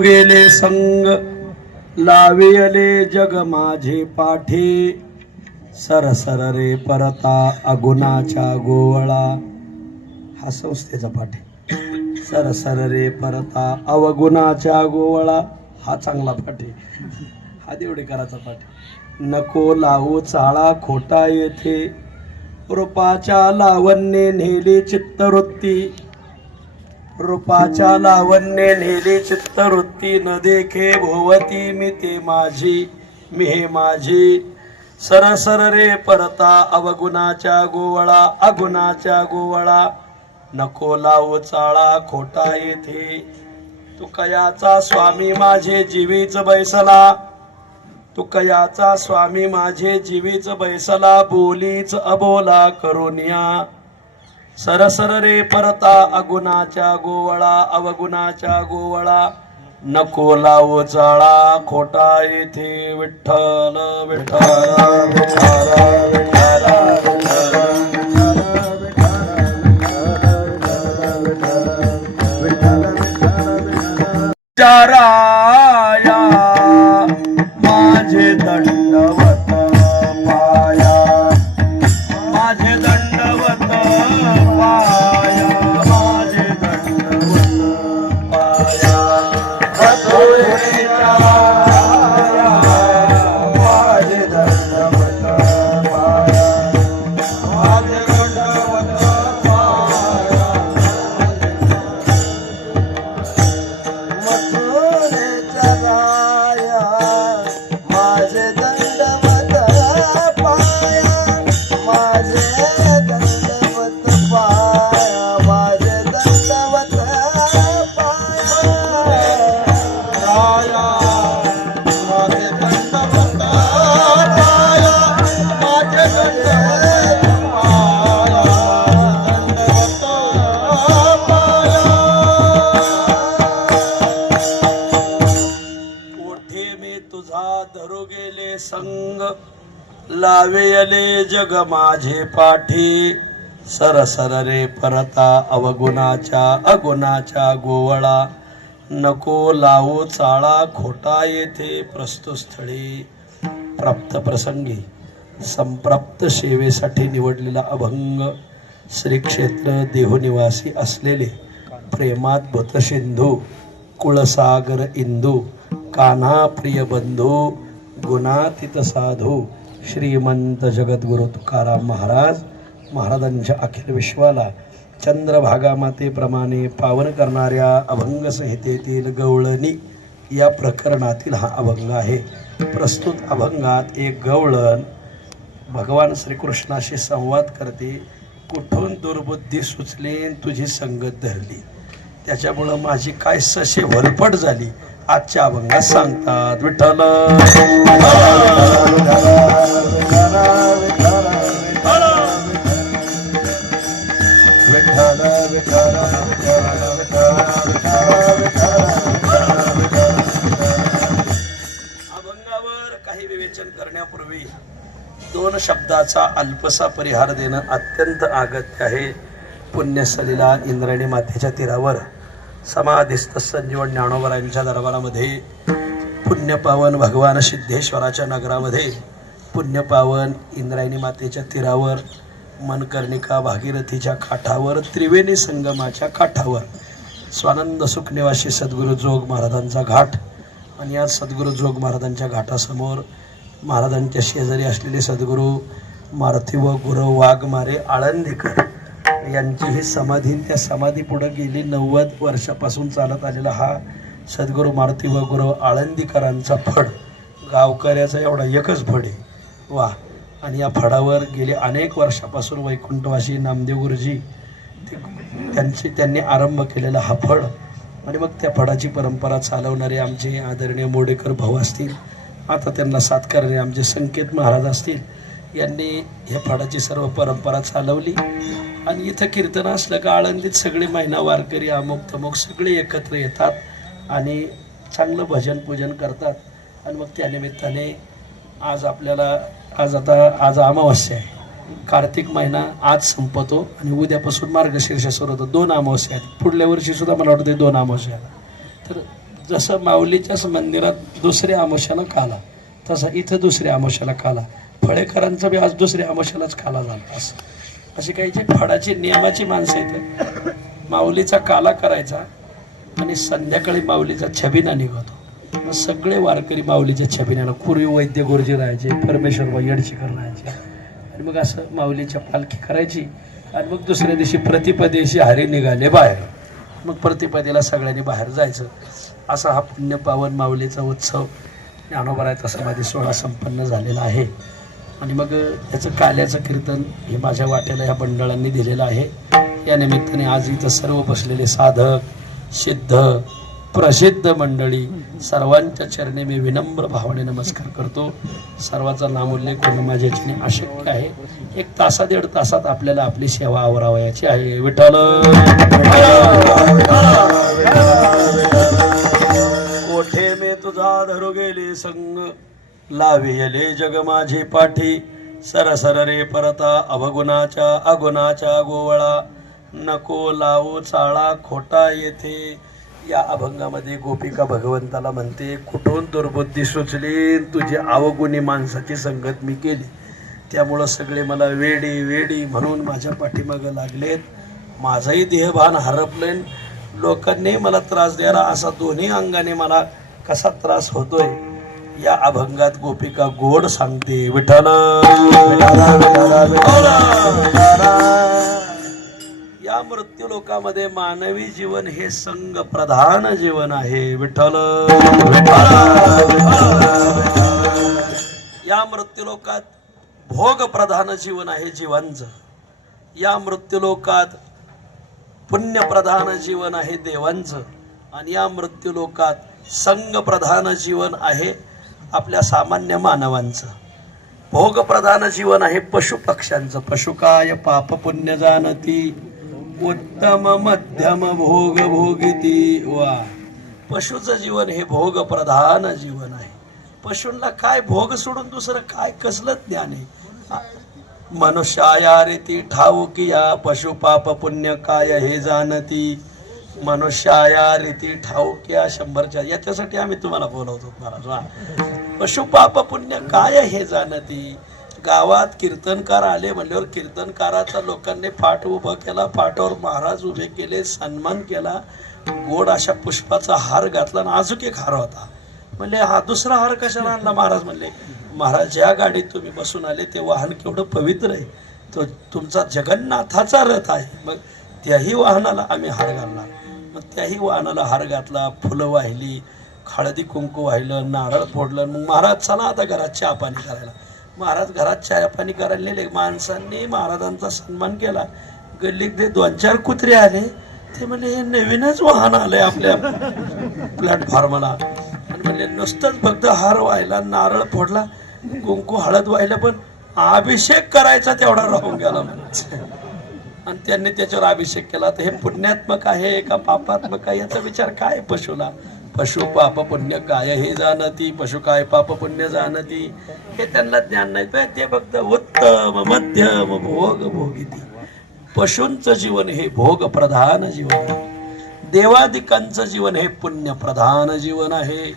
गेले संग लावियले जग माझे पाठे सरसर रे परता अगुणाच्या गोवळा. हा संस्थेचा पाठ आहे. सरसर रे परता अवगुणाच्या गोवळा हा चांगला पाठ आहे. हा देवडेकराचा पाठ आहे. नको लावू चाळा खोटा येथे रूपाच्या लावण्ये नेली चित्तवृत्ती. रूपाच्या लावण्ये नेली चित्तवृत्ती न देखे भोवती मी ते माझी मी हे माझी. सरसर रे परता अवगुणाच्या गोवळा अगुणाच्या गोवळा. नको लावू चाळा खोटा येथे तू कयाचा स्वामी माझे जीवीच बैसला. तू कयाचा स्वामी माझे जीवीच बैसला बोलीच अबोला करुनिया. सरसर रे परता अगुणाच्या गोवळा अवगुणाच्या गोवळा. नको लावू चाळा खोटा येथे विठ्ठल विठ्ठल विठ्ठल विठ्ठल चाराया माझे दंडवत पाया. माझे दंडवत पाया. माझे दंडवत पाया. मथुरेच्या माझे दंडवत पाया. माझे दंडवत पाया. मथुरेच्या गाया माझे दंडवत पाया. माझे दंडवत पाया. माझे दंडवत पाया. राया माझे दंडवत पाया. माझे दंडवत पाया. दंडवत पाया. कोठे मी तुझा धरू गेले संग लावेले जग माझे पाठी. सरसर रे परता अवगुणाच्या अगुणाच्या गोवळा. नको लावू चाळा खोटा येथे प्रस्तुतस्थळी. प्राप्त प्रसंगी संप्राप्त सेवेसाठी निवडलेला अभंग श्री क्षेत्र देहनिवासी असलेले प्रेमात भूतसिंधू कुळसागर इंदू कान्हा प्रिय बंधू गुणातीत साधू श्रीमंत जगद्गुरु तुकाराम महाराज महाराजांच्या अखिल विश्वाला चंद्रभागा मातेप्रमाणे पावन करणाऱ्या अभंग संहितेतील गवळणी या प्रकरणातील हा अभंग आहे. प्रस्तुत अभंगात एक गवळण भगवान श्रीकृष्णाशी संवाद करते. कुठून दुर्बुद्धी सुचली तुझी संगत धरली. त्याच्यामुळं माझी काय सशे भरपट झाली आजच्या अभंगात सांगतात. विठ्ठल अभंगावर काही विवेचन करण्यापूर्वी दोन शब्दाचा अल्पसा परिहार देणं अत्यंत अगत्य आहे. पुण्यसलीला इंद्रायणी मातेच्या तीरावर समाधिस्थ संजीवन ज्ञानोबरायांच्या दरबारामध्ये पुण्यपावन भगवान सिद्धेश्वराच्या नगरामध्ये पुण्यपावन इंद्रायणी मातेच्या तीरावर मनकर्णिका भागीरथीच्या काठावर त्रिवेणी संगमाच्या काठावर स्वानंद सुखनिवासी सद्गुरू जोग महाराजांचा घाट. आणि या सद्गुरू जोग महाराजांच्या घाटासमोर महाराजांच्या शेजारी असलेले सद्गुरू मारुती व गुरव वाघमारे आळंदीकर यांची ही समाधी. त्या समाधी पुढे गेली 90 वर्षापासून चालत आलेला हा सद्गुरू मारुती व गुरव आळंदीकरांचा फड गावकऱ्याचा एवढा एकच फड आहे. वा. आणि या फडावर गेले अनेक वर्षापासून वैकुंठवासी नामदेव गुरुजी त्यांनी आरंभ केलेला हा फड. आणि मग त्या फडाची परंपरा चालवणारे आमचे आदरणीय मोडेकर भाऊ असतील, आता त्यांना साथ करणारे आमचे संकेत महाराज असतील, यांनी ह्या फडाची सर्व परंपरा चालवली. आणि इथं कीर्तन असलं का आळंदीत सगळे महिना वारकरी अमुक तमुक सगळे एकत्र येतात आणि चांगलं भजन पूजन करतात. आणि मग त्यानिमित्ताने आज आज अमावस्या आहे. कार्तिक महिना आज संपतो आणि उद्यापासून मार्गशीर्ष सुरू होतो. 2 अमावस्या आहेत. पुढल्या वर्षी सुद्धा मला वाटतं 2 अमावस्या. तर जसं माऊलीच्याच मंदिरात दुसऱ्या आमोशाला काला, तसा इथं दुसऱ्या आमोशाला काला. फळेकरांचं बी आज दुसऱ्या आमोशालाच काला झाला. असं अशी काही जी फळाची नियमाची माणसं आहेत. माऊलीचा काला करायचा आणि संध्याकाळी माऊलीचा छबिना निघतो. मग सगळे वारकरी माऊलीच्या छबिन्याला, पूर्वी वैद्य गुरुजी राहायचे, परमेश्वर येडशीकर राहायचे, आणि मग असं माऊलीच्या पालखी करायची. आणि मग दुसऱ्या दिवशी प्रतिपदेशी हरी निघाले बाहेर. मग प्रतिपदेला सगळ्यांनी बाहेर जायचं. असा हा पुण्यपावन माऊलीचा उत्सव ज्ञानोबरायचा समाधी सोहळा संपन्न झालेला आहे. आणि मग याचं काल्याचं कीर्तन हे माझ्या वाट्याला ह्या मंडळांनी दिलेलं आहे. या निमित्ताने आज इथं सर्व बसलेले साधक, सिद्ध, प्रसिद्ध मंडळी सर्वांच्या चरणी मी विनम्र भावाने नमस्कार करतो. सर्वांचा नामोल्लेख होणं माझ्याच्याने अशक्य आहे. 1 तासा 1.5 तासात आपल्याला आपली सेवा आवरावयाची आहे. विठ्ठल कोठे मे तुझा धरू गेले संग, लावियले जग माझी पाठी. सरसर रे परता अवगुणाच्या अगुणाच्या गोवळा, नको लावू चाळा खोटा येथे. या अभंगामध्ये गोपिका भगवंताला म्हणते, कुठून दुर्बुद्धी सुचली, तुझी अवगुणी माणसाची संगत मी केली, त्यामुळं सगळे मला वेडी वेडी म्हणून माझ्या पाठीमागं लागलेत. माझंही देहभान हरपले, लोकांनी मला त्रास द्यायला, असा दोन्ही अंगाने मला कसा त्रास होतोय. या अभंगात गोपिका गोड सांगते, विठ्ठल या मृत्यू लोकामध्ये मानवी जीवन हे संग प्रधान जीवन आहे. विठ्ठल या मृत्यू लोकात भोग प्रधान जीवन आहे जीवांचं. या मृत्यू लोकात पुण्य प्रधान जीवन आहे देवांचं. आणि या मृत्यू लोकात संग प्रधान जीवन आहे आपल्या सामान्य मानवांचं. भोग प्रधान जीवन आहे पशु पक्ष्यांचं. पशु काय पाप पुण्य जाणती, उत्तम मध्यम भोग भोगिती. वा, पशुचं जीवन हे भोग प्रधान जीवन आहे. पशूंना काय भोग सोडून दुसरं काय कसलं ज्ञान आहे. मनुष्याया रीती ठाऊकिया, पशु पाप पुण्य काय हे जाणती. मनुष्याया रीती ठाऊकिया 100च्या याच्यासाठी आम्ही तुम्हाला बोलवतो महाराज. पशु पाप पुण्य काय हे जाणती. गावात कीर्तनकार आले म्हणल्यावर कीर्तनकाराचा लोकांनी पाठ उभा केला, पाठावर महाराज उभे केले, सन्मान केला, गोड अशा पुष्पाचा हार घातला आणि अजून एक हार होता. म्हणले हा दुसरा हार कशाला आणला महाराज. म्हणले महाराज ज्या गाडीत तुम्ही बसून आले ते वाहन केवढं पवित्र आहे, तो तुमचा जगन्नाथाचा रथ आहे. मग त्याही वाहनाला आम्ही हार घालला. मग त्याही वाहनाला हार घातला, फुलं वाहिली, हळदी कुंकू वाहिलं, नारळ फोडलं. मग महाराज चला आता घरात चहा पाणी करायला. महाराज घरात चहा पाणी करायला नेले. माणसांनी महाराजांचा सन्मान केला. गल्लीत 2-4 कुत्रे आले. ते म्हणले हे नवीनच वाहन आलंय आपल्या प्लॅटफॉर्मला. आणि म्हणले नुसतंच फक्त हार व्हायला, नारळ फोडला, कुंकू हळद व्हायला, पण अभिषेक करायचा तेवढा राहून गेला. आणि त्यांनी त्याच्यावर अभिषेक केला. तर हे पुण्यात्मक आहे का पापात्मक आहे याचा विचार काय पशुला. पशु पाप पुण्य काय हे जाणती, पशु काय पाप पुण्य जाणती हे त्यांना ज्ञान नाही. ते फक्त उत्तम मध्यम भोग भोगिती. पशूंचं जीवन हे भोग प्रधान जीवन आहे. देवादिकांचं जीवन हे पुण्य प्रधान जीवन आहे.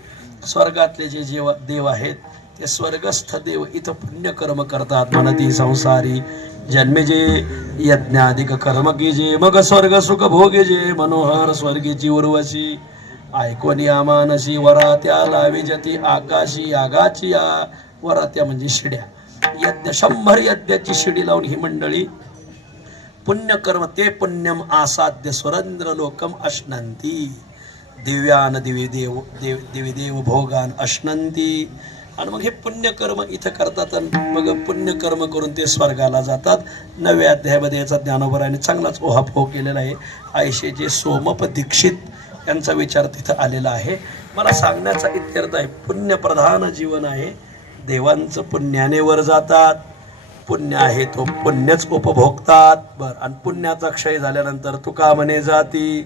स्वर्गातले जे देव आहेत ते स्वर्गस्थ देव इथं पुण्यकर्म करतात. म्हणती संसारी जन्मे जे यज्ञाधिक कर्म कीजे, मग स्वर्ग सुख भोगे जे, मनोहर स्वर्गीची उर्वशी. ऐकून या मानसी वरात्या लावी जती आकाशी यागाची. या वरात्या म्हणजे शिड्या. यज्ञ 100 यज्ञाची शिडी लावून ही मंडळी पुण्यकर्म ते पुण्यम आसाद्य सुरेंद्र लोकम अश्नंती. दिव्यान दिवी देव दिवी देव भोगान अश्नंती. आणि मग हे पुण्यकर्म इथं करतात. मग पुण्यकर्म करून ते स्वर्गाला जातात. 9व्या अध्यायामध्ये याचा ज्ञानोबराने चांगलाच ओहापोह केलेला आहे. आयशे जे सोमप दीक्षित यांचा विचार तिथं आलेला आहे. मला सांगण्याचा इत्यर्थ आहे पुण्यप्रधान जीवन आहे. देवांचं पुण्याने वर जातात. पुण्य आहे तो पुण्यच उपभोगतात. आणि पुण्याचा क्षय झाल्यानंतर तुका म्हणे जाती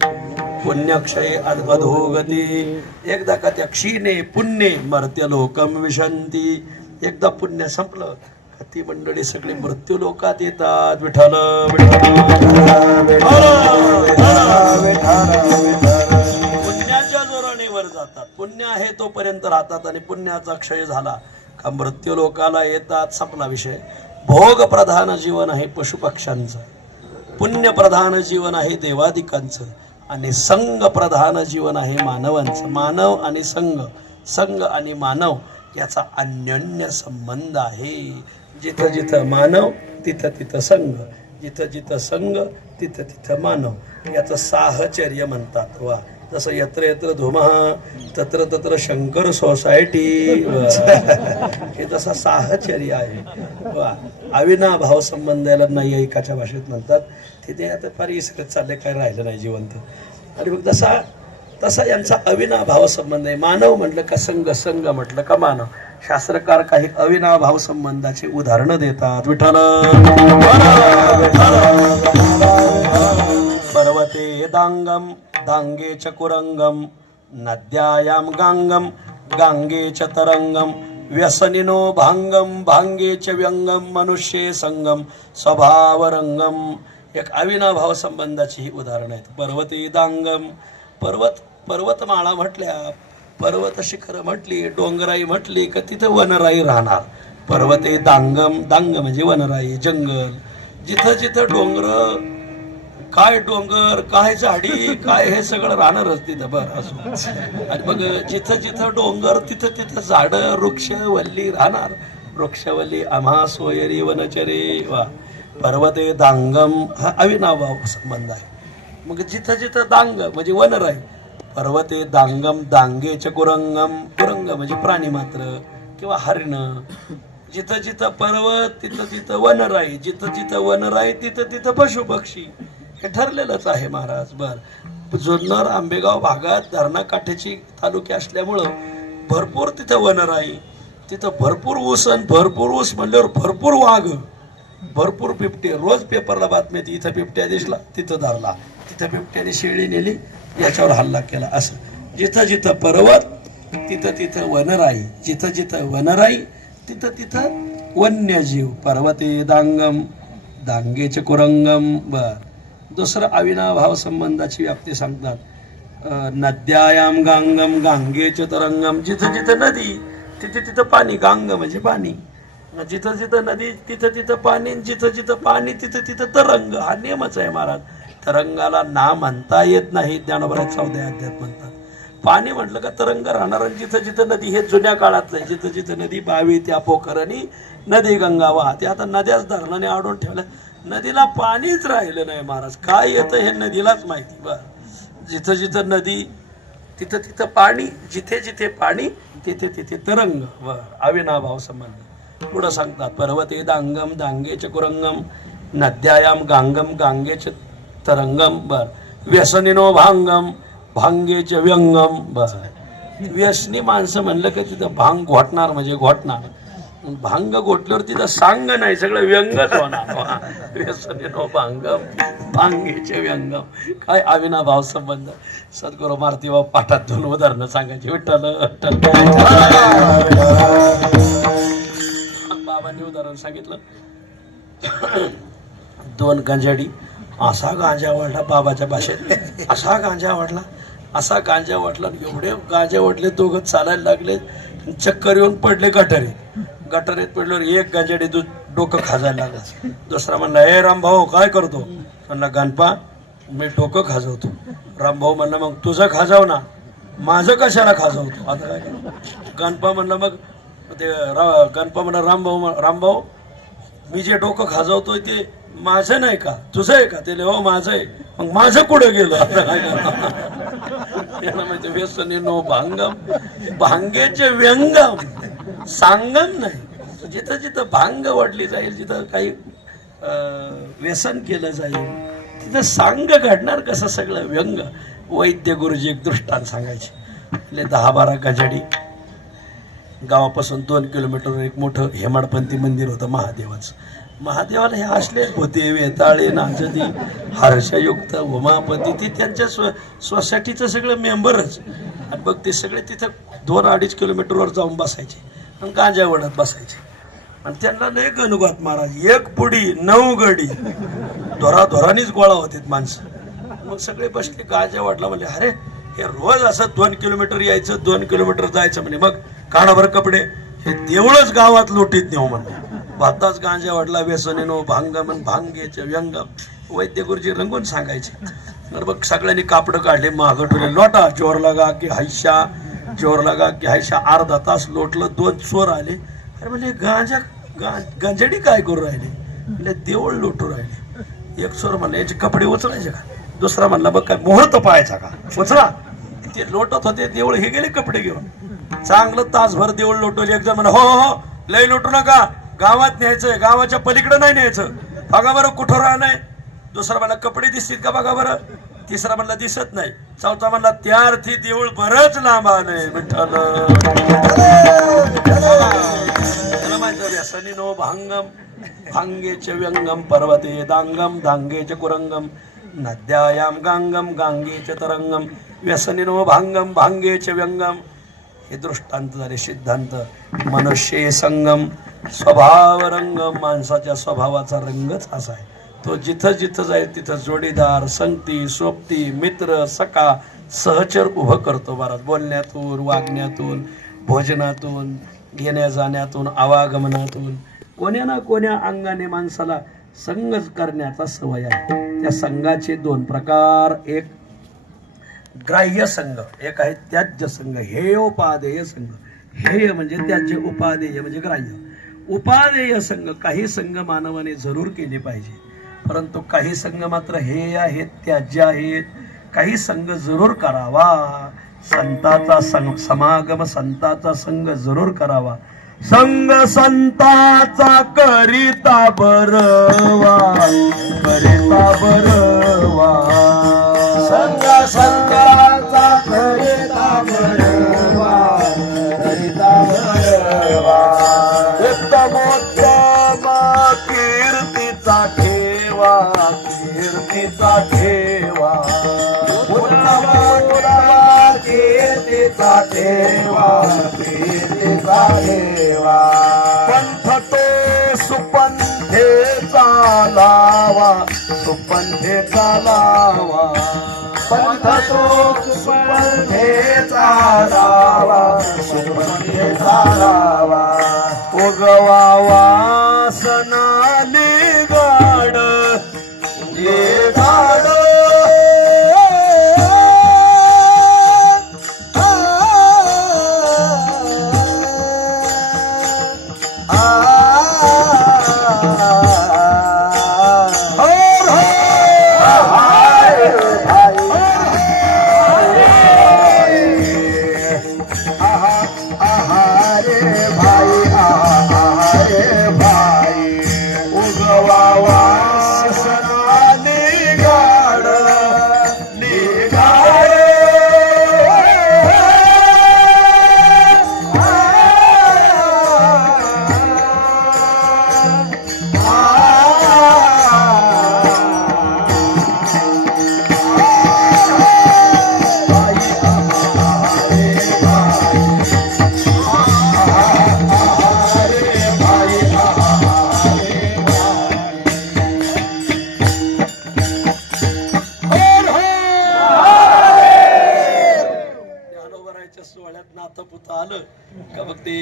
पुण्यक्षय अधोगती. एकदा का त्या क्षीणे पुण्ये मर्त्य लोकम विशंती. एकदा पुण्य संपलं का ती मंडळी सगळे मृत्यू लोकात येतात. विठ्ठल पुण्याच्या जोराने वर जातात. पुण्य आहे तोपर्यंत राहतात आणि पुण्याचा क्षय झाला का मृत्यू लोकाला येतात, संपला विषय. भोग प्रधान जीवन आहे पशुपक्ष्यांचं, पुण्य प्रधान जीवन आहे देवादिकांचं आणि संग प्रधान जीवन आहे मानवांचं. मानव आणि संघ, संघ आणि मानव याचा अन्योन्य संबंध आहे. जिथं जिथं मानव तिथं तिथं संघ, जिथं जिथं संघ तिथं तिथं मानव, याचं साहचर्य म्हणतात. वा, जसं यत्र यत्र धुमः तत्र तत्र शंकर सोसायटी, हे जसं साहचर्य आहे. वा, अविनाभाव संबंध याला नैयायिकाच्या भाषेत म्हणतात. तिथे आता फार इसरत चालले, काय राहिलं नाही जिवंत. आणि मग तसा यांचा अविनाभाव संबंध आहे. मानव म्हटलं का संघ, संघ म्हटलं का मानव. शास्त्रकार काही अविनाभाव संबंधाची उदाहरणं देतात. विठ्ठल पर्वते दांगम दांगे च कुरंगम, नद्यायाम गांगम गांगे च तरंगम, व्यसनिनो भांगम भांगे च व्यंगम, मनुष्ये संगम स्वभावरंगम. एक अविनाभाव संबंधाची ही उदाहरणं आहेत. पर्वते दांगम, पर्वतमाळा म्हटल्या, पर्वत शिखर म्हटली, डोंगराई म्हटली का तिथं वनराई राहणार. पर्वते दांगम, दांग म्हणजे वनराई, जंगल. जिथं जिथं डोंगर, काय डोंगर, काय झाडी, काय हे सगळं राहणारच तिथं. बरं असो. आणि मग जिथं जिथं डोंगर तिथं तिथं झाडं, वृक्ष वल्ली राहणार. वृक्षवल्ली आम्हा सोयरी वनचरे. वा, पर्वते दांगम हा अविनाभाव संबंध आहे. मग जिथं जिथं दांग म्हणजे वनराई. पर्वते दांगम दांगेच कुरंगम, कुरंग म्हणजे प्राणी मात्र किंवा हरिण. जिथं जिथं पर्वत तिथं तिथं वनराई, जिथं जिथं वनराई तिथं तिथं पशुपक्षी. हे ठरलेलंच आहे महाराज. बर, जुन्नर आंबेगाव भागात धरणाकाठ्याची तालुके असल्यामुळं भरपूर तिथं वनराई, तिथं भरपूर ऊस, आणि भरपूर ऊस म्हणल्यावर भरपूर वाघ, भरपूर बिबटे. रोज पेपरला बातमी येते, इथं बिबट्या दिसला तिथं धरला, तिथं बिबट्याने शेळी नेली याच्यावर हल्ला केला. असं जिथं जिथं पर्वत तिथं तिथं वनराई, जिथं जिथं वनराई तिथं तिथं वन्यजीव. पर्वते दांगम दांगेच कुरंगम. बर, दुसरं अविनाभाव संबंधाची व्याप्ती सांगतात. नद्यायाम गांगम गांगेच तरंगम, जिथं जिथं नदी तिथे तिथं पाणी. गांग म्हणजे पाणी, जिथं जिथं नदी तिथं तिथं पाणी, जिथं जिथं पाणी तिथं तिथं तरंग. हा नियमच आहे महाराज. तरंगाला ना म्हणता येत नाही, ज्ञानोबरात 14 अध्यायात म्हणतात. पाणी म्हटलं का तरंग राहणार. आणि जिथं जिथं नदी, हे जुन्या काळातलं आहे. जिथं जिथं नदी बावी त्या पोखरणी नदी गंगा वाहते. आता नद्याच धरणाने आडून ठेवल्या, नदीला पाणीच राहिलं नाही महाराज. काय येतं हे नदीलाच माहिती. बरं, जिथं जिथं नदी तिथं तिथं पाणी, जिथे जिथे पाणी तिथे तिथे तरंग. बर, अविनाभाव संबंध. पुढं सांगतात. पर्वते दांगम दांगेच कुरंगम, नद्यायाम गांगम गांगेच तरंगम. बर, व्यसनिनो भांगम भांगेच व्यंगम. बर, व्यसनी माणसं म्हणलं की तिथं भांग घोटणार म्हणजे घोटणार. भांग घोटल्यावर तिथं सांग नाही, सगळं व्यंगच होणार. व्यसनिनो भांगम भांगेचे व्यंगम. काय अविनाभाव संबंध. सद्गुरू मारुतीबाबा पाठात 2 उदाहरणं सांगायची. विठ्ठल बाबांनी उदाहरण सांगितलं. 2 गांजाडी. असा गांजा वाढला बाबाच्या भाषेत, असा गांजा वाढला, असा गांजा वाढला. एवढे गांजा वाढले, दोघं चालायला लागले, चक्कर येऊन पडले गटारीत पडल्यावर एक गांजाडी डोकं खाजायला लागला. दुसरा म्हणला, ए रामभाऊ काय करतो. म्हणला, गणपा मी डोकं खाजवतो. रामभाऊ म्हणला, मग तुझं खाजाव ना, माझं कशाला खाजवतो. आता काय करू. गणपा म्हणलं, मग ते गणपा म्हणला, रामभाऊ मी जे डोकं खाजवतोय ते माझं नाही का, तुझं आहे का. ते हो माझं आहे. मग माझं कुठं गेलं. आता काय त्याला माहिती. व्यसनिनो भांगम भांगेचे व्यंगम, सांगम नाही. जिथं जिथं भांग वाढली जाईल, जिथं काही व्यसन केलं जाईल तिथं सांग घडणार. कसं सगळं व्यंग. वैद्य गुरुजी एक दृष्टांत सांगायचे. 10-12 गजाडी. गावापासून 2 किलोमीटरवर एक मोठं हेमाडपंथी मंदिर होतं महादेवाचं. महादेवाला हे असले होते, वेताळे नाचती हर्षयुक्त उमापती. ती त्यांच्या सोसायटीचं सगळं मेंबरच. आणि मग ते सगळे तिथं 2-2.5 किलोमीटरवर जाऊन बसायचे आणि गांजा वडत बसायचे. आणि त्यांना लय गणगोत महाराज. 1 पुडी 9 गडी, धोराधोरानीच गोळा होते माणसं. मग सगळे बसले, गांजा वाटला. म्हणजे अरे हे रोज असं 2 किलोमीटर यायचं 2 किलोमीटर जायचं म्हणे. मग कानाभर कपडे हे देवळच गावात लोटीत नेऊ म्हणले. भाताच गांजा वाढला व्यसनेनो भांगमन भांगेचे व्यंगम वैद्य गुरुजी रंगून सांगायचे. तर मग सगळ्यांनी कापड काढले मागं ठेवले. लोटा जोर लगा की हैशा जोर लगा की हैशा. अर्धा तास लोटलं. 2 चोर आले. अरे म्हणजे गांजडी काय करू राहिले म्हणजे देवळ लोटू राहिले. एक चोर म्हणले याचे कपडे उचलायचे का. दुसरा म्हणला बघ काय मुहूर्त पाहायचा का उचला. ते लोटत होते देवळ हे गेले कपडे घेऊन. चांगलं तासभर देवळ लोटवले. एक जण म्हणा हो हो लय लोटू नका गावात न्यायचंय गावाच्या पलीकडे नाही न्यायचं. बघा बरं कुठं राहणार. दुसरा म्हणला कपडे दिसतील का बघा बरं. तिसरा म्हणला दिसत नाही. चौथा म्हणला त्या अर्थी देऊळ बरंच लांब आलंय. विठ्ठल व्यसनीनो भांगम भांगेचे व्यंगम पर्वते दांगम धांगेचे कुरंगम नद्यायाम गांगम गांगेचे तरंगम. व्यसनीनो भांगम भांगेचे व्यंगम हे दृष्टांत झाले. सिद्धांत मनुष्य संगम स्वभाव रंगम. माणसाच्या स्वभावाचा रंगच असा आहे. तो जिथं जिथं जाईल तिथं जोडीदार संगती सोबती मित्र सखा सहचर उभं करतो. महाराज बोलण्यातून वागण्यातून भोजनातून येण्या जाण्यातून आवागमनातून कोण्या ना कोण्या अंगाने माणसाला संग करण्याचा सवय आहे. त्या संघाचे 2 प्रकार. एक ग्राह्य संघ एक आहे त्याज्य संघ. हेयोपादेय संघ. हेय म्हणजे त्याज्य उपादेय म्हणजे ग्राह्य. उपादेय संघ काही संघ मानवाने जरूर केले पाहिजे परंतु काही संघ मात्र हेय आहेत त्याज्य आहेत. काही संघ जरूर करावा. संताचा समागम संताचा संघ जरूर करावा. संघ संताचा करिता बरवा करिता बरवा. संघ संताचा करिता बरवा करिता बरवा. उत्तमोत्तम कीर्तीचा ठेवा कीर्तीचा ठेवा. कीर्तीचा ठेवा कीर्तीचा ठेवा. पंथ तो सुपंथे चालावा सुपंथे चालावा. पंथ तो सुपंथे चालावा सुपंथे चालावा. उगवावा सनाली गाड ये गाड.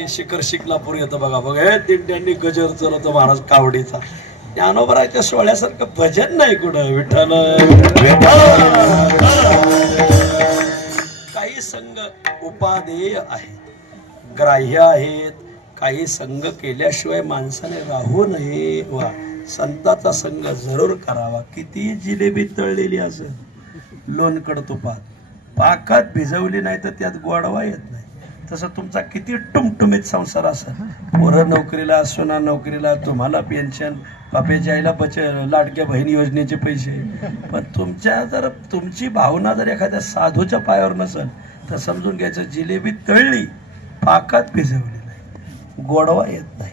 शिखर शिकलापूर येतं बघा बघा. हे दिंड्यांनी गजर चलवतो महाराज कावडीचा. ज्ञानोबराच्या सोहळ्यासारखं भजन नाही कुठं. विठ्ठल काही संघ उपादेय आहेत ग्राह्य आहेत. काही संघ केल्याशिवाय माणसाने राहू नये. वा संताचा संघ जरूर करावा. किती जिलेबी तळलेली असेल लोणकड तुपात पाकात भिजवली नाही तर त्यात गोडवा येत नाही. तसं तुमचा किती टुमटुमीत संसार असेल. पोरं नोकरीला सोना नोकरीला तुम्हाला पेन्शन बापेच्या आईला लाडक्या बहीण योजनेचे पैसे. पण तुमची भावना जर एखाद्या साधूच्या पायावर नसेल तर समजून घ्यायचं जिलेबी तळली पाकात भिजवली नाही गोडवा येत नाही.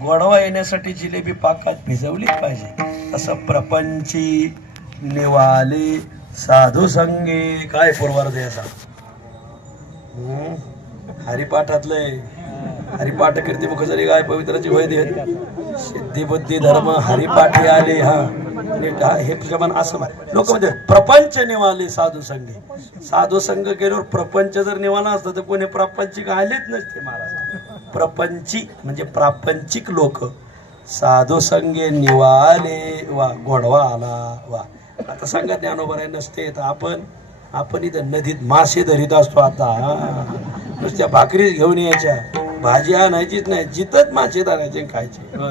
गोडवा येण्यासाठी जिलेबी पाकात भिजवलीच पाहिजे. तसं प्रपंची निवाले साधू संगे काय पूर्वार्ध याचा हरिपाठातलंय हरिपाठ कीर्ती मुख जरी गाय पवित्राची वय देत सिद्धी बुद्धी धर्म हरिपाठी आले हा नीट हा हे जमान असं लोक म्हणजे प्रपंच निवाले साधू संघे साधू संघ केल्यावर प्रपंच जर निवाला असतं तर कोणी प्रापंचिक आलेच नसते महाराज प्रपंची म्हणजे प्रापंचिक लोक साधू संघे निवाले वा गोडवा आला वा आता सांगा ज्ञानोबराय नसते तर आपण इथं नदीत मासे धरीत असतो आता नुसत्या भाकरीच घेऊन यायच्या भाजी आणायचीच नाही जिथंच मासे धरायचे खायचे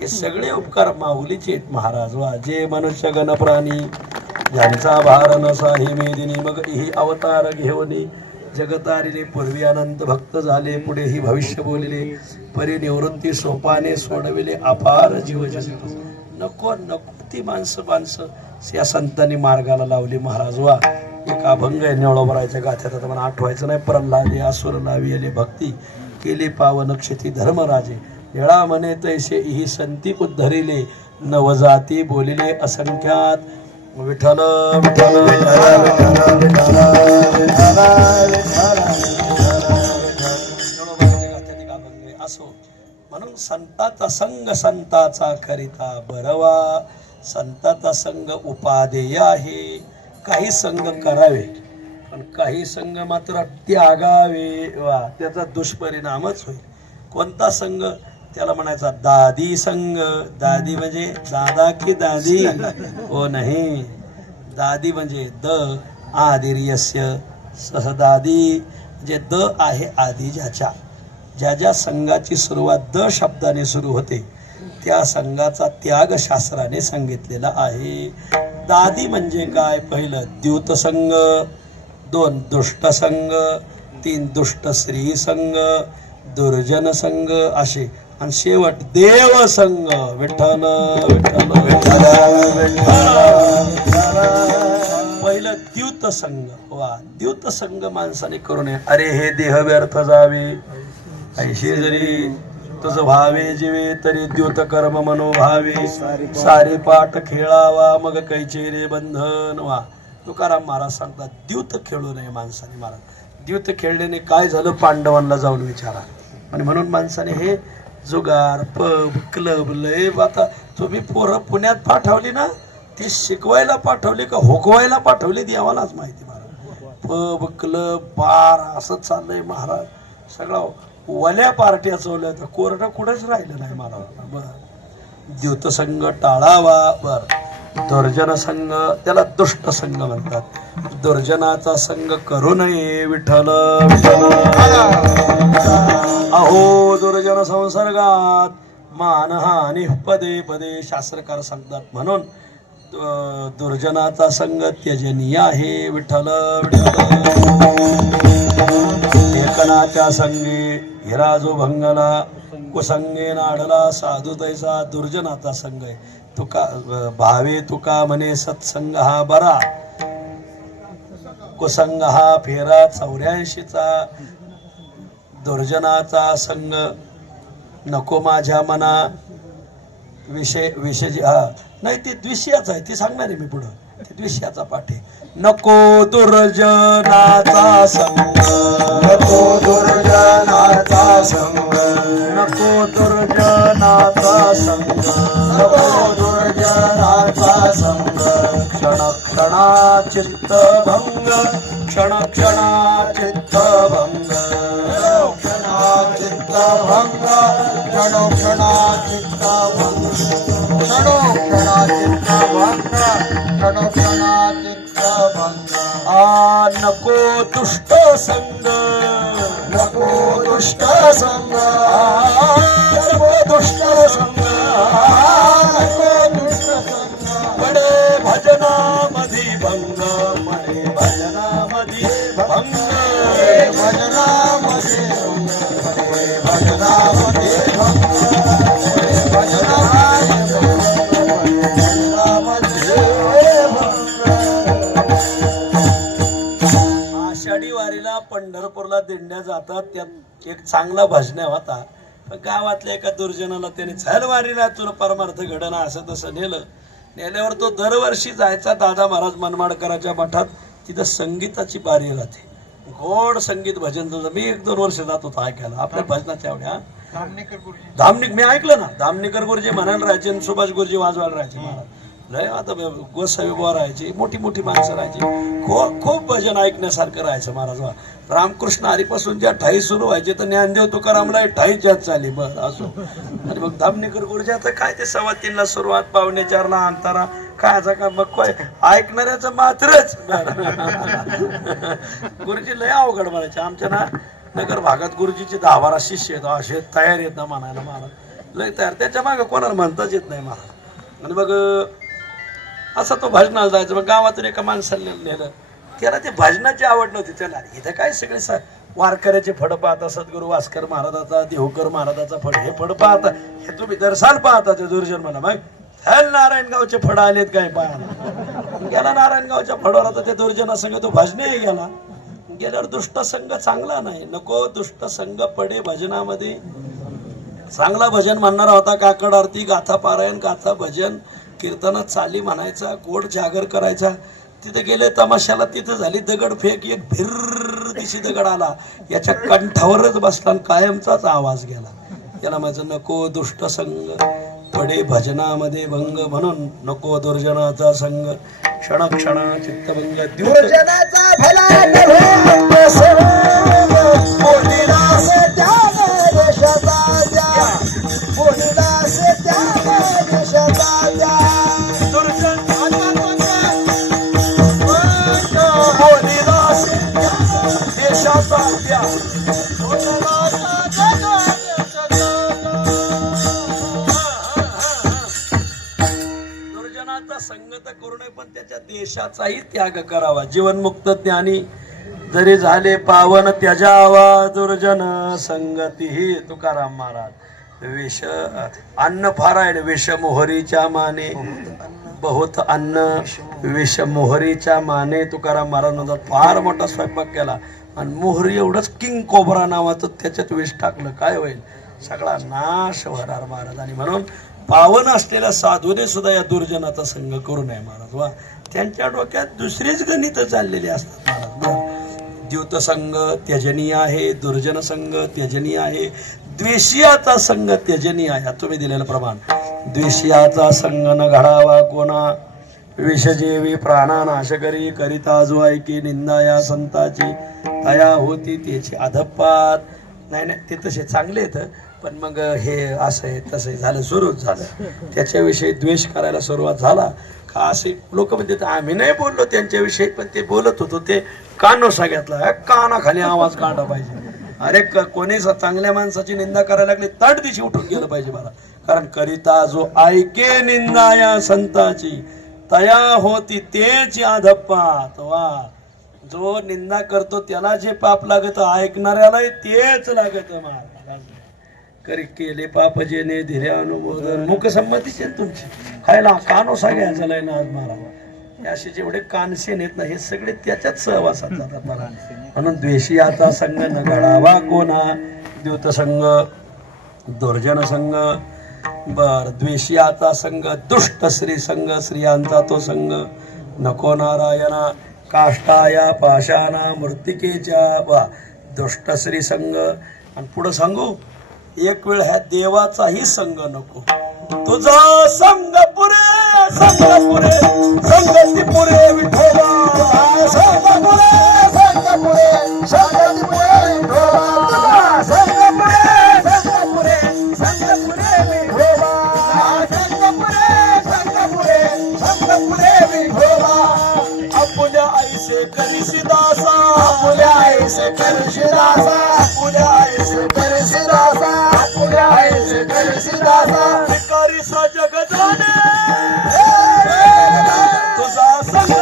हे सगळे उपकार माऊलीचे आहेत महाराज वा जे मनुष्य गण प्राणी ज्यांचा भार नसा हे मेदिनी मग ही अवतार घेऊन जगतारिले पूर्वी अनंत भक्त झाले पुढे ही भविष्य बोलले परिनिवृत्ती सोपाने सोडविले अपार जीव नको नको ती माणसं या संतांनी मार्गाला लावली महाराज वा एक अभंग आहे निवळोबरायच्या गाथ्यात आता मला आठवायचं नाही प्रल्हादे असुर लावी आले भक्ती केली पावन क्षिती धर्मराजे निळा म्हणे तैसे ही संती उद्धरिले नवजाती बोलिले असंख्यात विठ्ठल विठ्ठल असो म्हणून संताचा संग संताचा करिता बरवा संताचा संग उपादेय आहे काही संग करावे पण काही संग मात्र त्यागावे वा त्याचा दुष्परिणामच होईल कोणता संग त्याला म्हणायचा दादी संग दादी म्हणजे दादा की दादी हो नाही दादी म्हणजे द आदिर्यस्य सहदादी म्हणजे द आहे आदी ज्याच्या ज्या ज्या संघाची सुरुवात द शब्दाने सुरू होते त्या संघाचा त्याग शास्त्राने सांगितलेला आहे दादी म्हणजे काय पहिलं द्यूत संघ दोन दुष्ट संघ तीन दुष्ट स्त्री संघ दुर्जन संघ असे आणि शेवट देव संघ विठ्ठल विठ्ठल पहिलं द्यूत संघ वा द्यूत संघ माणसाने करू नये अरे हे देह व्यर्थ जावे ऐशी जरी तुझं भावे जीवे तरी द्यूत कर्म मनोभावे सारे पाठ खेळावा मग कैचे रे बंधन वा तुकाराम महाराज सांगतात द्यूत खेळू नये माणसाने महाराज द्यूत खेळल्याने काय झालं पांडवांना जाऊन विचारा आणि म्हणून माणसाने हे जुगार पब क्लब लय आता तुम्ही पोरं पुण्यात पाठवली ना ती शिकवायला पाठवली का हुकवायला पाठवली ती आम्हालाच माहिती महाराज पब क्लब बार असं चाललंय महाराज सगळं वल्या पार्ट्या चवल्या तर कोरडं कुठंच राहिलं नाही महाराज बर द्यूत संघ टाळावा बर दुर्जन संघ त्याला दुष्ट संघ म्हणतात दुर्जनाचा संघ करू नये विठ्ठल अहो दुर्जन संसर्गात मानहानी पदे पदे शास्त्रकार सांगतात म्हणून दुर्जनाचा संघ त्यजनीय आहे विठ्ठल एकनाच्या संगे हिरा जो भंगला कुसंगे नाडला साधू तैसा दुर्जनाचा संघ आहे तुका भावे तुका म्हणे सत्संग हा बरा कुसंग हा फेरा 84चा दुर्जनाचा संघ नको माझ्या मना विषय हा नाही ते द्विषयाचा आहे ते सांगणार आहे मी पुढं ते द्विषयाचा पाठ आहे नको दुर्जनाचा संग नको दुर्जनाचा संग नको दुर्जनाचा संग नको दुर्जनाचा संग क्षण क्षणा चित्त भंग क्षण क्षणा चित्त भंग क्षणा चित्त भंग क्षण क्षणा चित्त भंग क्षणो क्षणा चित्त भंग क्षण क्षणा चित्त भंग नको दुष्ट संग नको दुष्ट संग नको दुष्ट संग नको दुष्ट संग पडे भजनामधी भंग पडे भजनामधी भंग भजनामध्ये भजनामध्ये आषाढी वारीला पंढरपूरला दिंड्या जातात त्यात एक चांगला भजन्या होता गावातल्या एका दुर्जनाला त्याने चल वारीला तुला परमार्थ घडना असं तसं नेल्यावर तो दरवर्षी जायचा दादा महाराज मनमाडकरांच्या मठात तिथं संगीताची बारी राहते गोड संगीत भजन तुझं मी 1-2 वर्ष जात होतो ऐकायला आपल्या भजनाच्या एवढ्या धामणेकर गुरुजी धामनिक मी ऐकलं ना धामनिकर गुरुजी म्हणायला राहायचे आणि सुभाष गुरुजी वाजवायला राहायचे महाराज लय आता गोसावी बुवा राहायची मोठी मोठी माणसं राहायची खूप भजन ऐकण्यासारखं राहायचं महाराज रामकृष्ण हरीपासून ज्या ठाई सुरू व्हायचे तर ज्ञानदेव तुकारामला ठाई जात चाली बस असो आणि मग धामनेकर गुरुजी आता काय ते 3:15ला सुरुवात 3:45ला अंतारा काय का मग काय ऐकणाऱ्याचं मात्रच गुरुजी लय अवघड म्हणायचे आमच्या ना नगर भागात गुरुजीचे 10-12 शिष्य आहेत असे तयार येत ना म्हणायला महाराज लय तयार त्याच्या मागे कोणाला म्हणताच येत नाही महाराज आणि मग असं तो भजनाला जायचं मग गावातून एका माणसाला नेलं त्याला ते भजनाची आवड नव्हती त्याला इथं काय सगळे वारकऱ्याचे फड पाहता सद्गुरू वास्कर महाराजाचा देहूकर महाराजाचा फड हे फड पाहता हे तुम्ही दर्शाल पाहता ते दुर्जन म्हणा मग हॅल नारायणगावचे फड आलेत काय पाहा गेला नारायणगावच्या फडावर आता ते दुर्जना संघ तो भजने गेला गेल्यावर दुष्ट संघ चांगला नाही नको दुष्ट संघ पडे भजनामध्ये चांगला भजन म्हणणारा होता काकड आरती गाथा पारायण गाथा भजन कीर्तनात चाली म्हणायचा गोड जागर करायचा तिथे गेले तमाशाला तिथं झाली दगडफेक एक भिर दिशी दगड आला याच्या कंठावरच बसला कायमचाच आवाज गेला याला माझं नको दुष्ट संघ पडे भजनामध्ये भंग म्हणून नको दुर्जनाचा संघ क्षण क्षण चित्तभंग दुर्जनाचा भला संगत करू नये पण त्याच्या देशाचाही त्याग करावा जीवनमुक्त ज्ञानी जरी झाले पावन त्याजावा दुर्जन संगती तुकाराम महाराज विष अन्न फारायण विष मोहरीच्या माने बहुत अन्न विष मोहरीच्या माने तुकाराम महाराज म्हणतात फार मोठा स्वयंपाक केला आणि मोहरी एवढंच किंग कोबरा नावाचं त्याच्यात विष टाकलं काय होईल सगळा नाश होणार महाराज आणि म्हणून पावन असलेल्या साधूने सुद्धा या दुर्जनाचा संघ करू नये महाराज वा त्यांच्या डोक्यात दुसरीच गणित चाललेली असतात महाराज द्यूत संघ त्यजनीय आहे दुर्जन संघ त्यजनीय आहे द्वेषियाचा संघ त्यजनीय आहे तुम्ही दिलेलं प्रमाण द्वेषियाचा संघ न घडावा कोणा विषजेवी प्राणानाश करिता जो ऐकी निंदा या संताची तया होती त्याची अधपात नाही ते तसे चांगले येतं पण मग हे असं आहे तसं झालं सुरूच झालं त्याच्याविषयी द्वेष करायला सुरुवात झाला का असे लोक म्हणते आम्ही नाही बोललो त्यांच्याविषयी पण ते बोलत होतो ते कानोसा घेतला कानाखाली आवाज काढला पाहिजे अरे कोणी चांगल्या माणसाची निंदा करायला लागली तड दिशी उठून गेलं पाहिजे मला कारण करिता जो ऐके निंदा या संताची तया होती तेच अधपात वा जो निंदा करतो त्याला जे पाप लागत ऐकणाऱ्याला तेच लागत महाराज करी केले पाप जेने धीरे अनुमोदन मुखसंमतीचे तुमची खायला कानोसा घ्यायचा लय ना आज महाराज असे जेवढे कानसेन आहेत ना हे सगळे त्याच्यात सहवासात जातात मला म्हणून द्वेषियाचा संघ न घडावा कोणा द्यूत संघ दुर्जन संघ बर द्वेषियाचा संघ दुष्ट स्त्री संघ स्त्रियांचा तो संघ नको नारायणा काष्टाया पाशाना मृत्तिकेच्या वा दुष्ट स्त्री संघ आणि पुढं सांगू एक वेळ ह्या देवाचाही संघ नको तुझा संघ पुरे संगती पुरे विठोबा संघ पुरे संगती पुरे विठोबा संघ पुरे विठोबा संघ पुरे विठोबा आपल्या आईसे करीसी दासा आपल्या आईसे करीसी दासा आपल्या आईसे करीसी दासा आपल्या आईसे करीसी दासा भिकारी सा जग जाणे तुझा संघ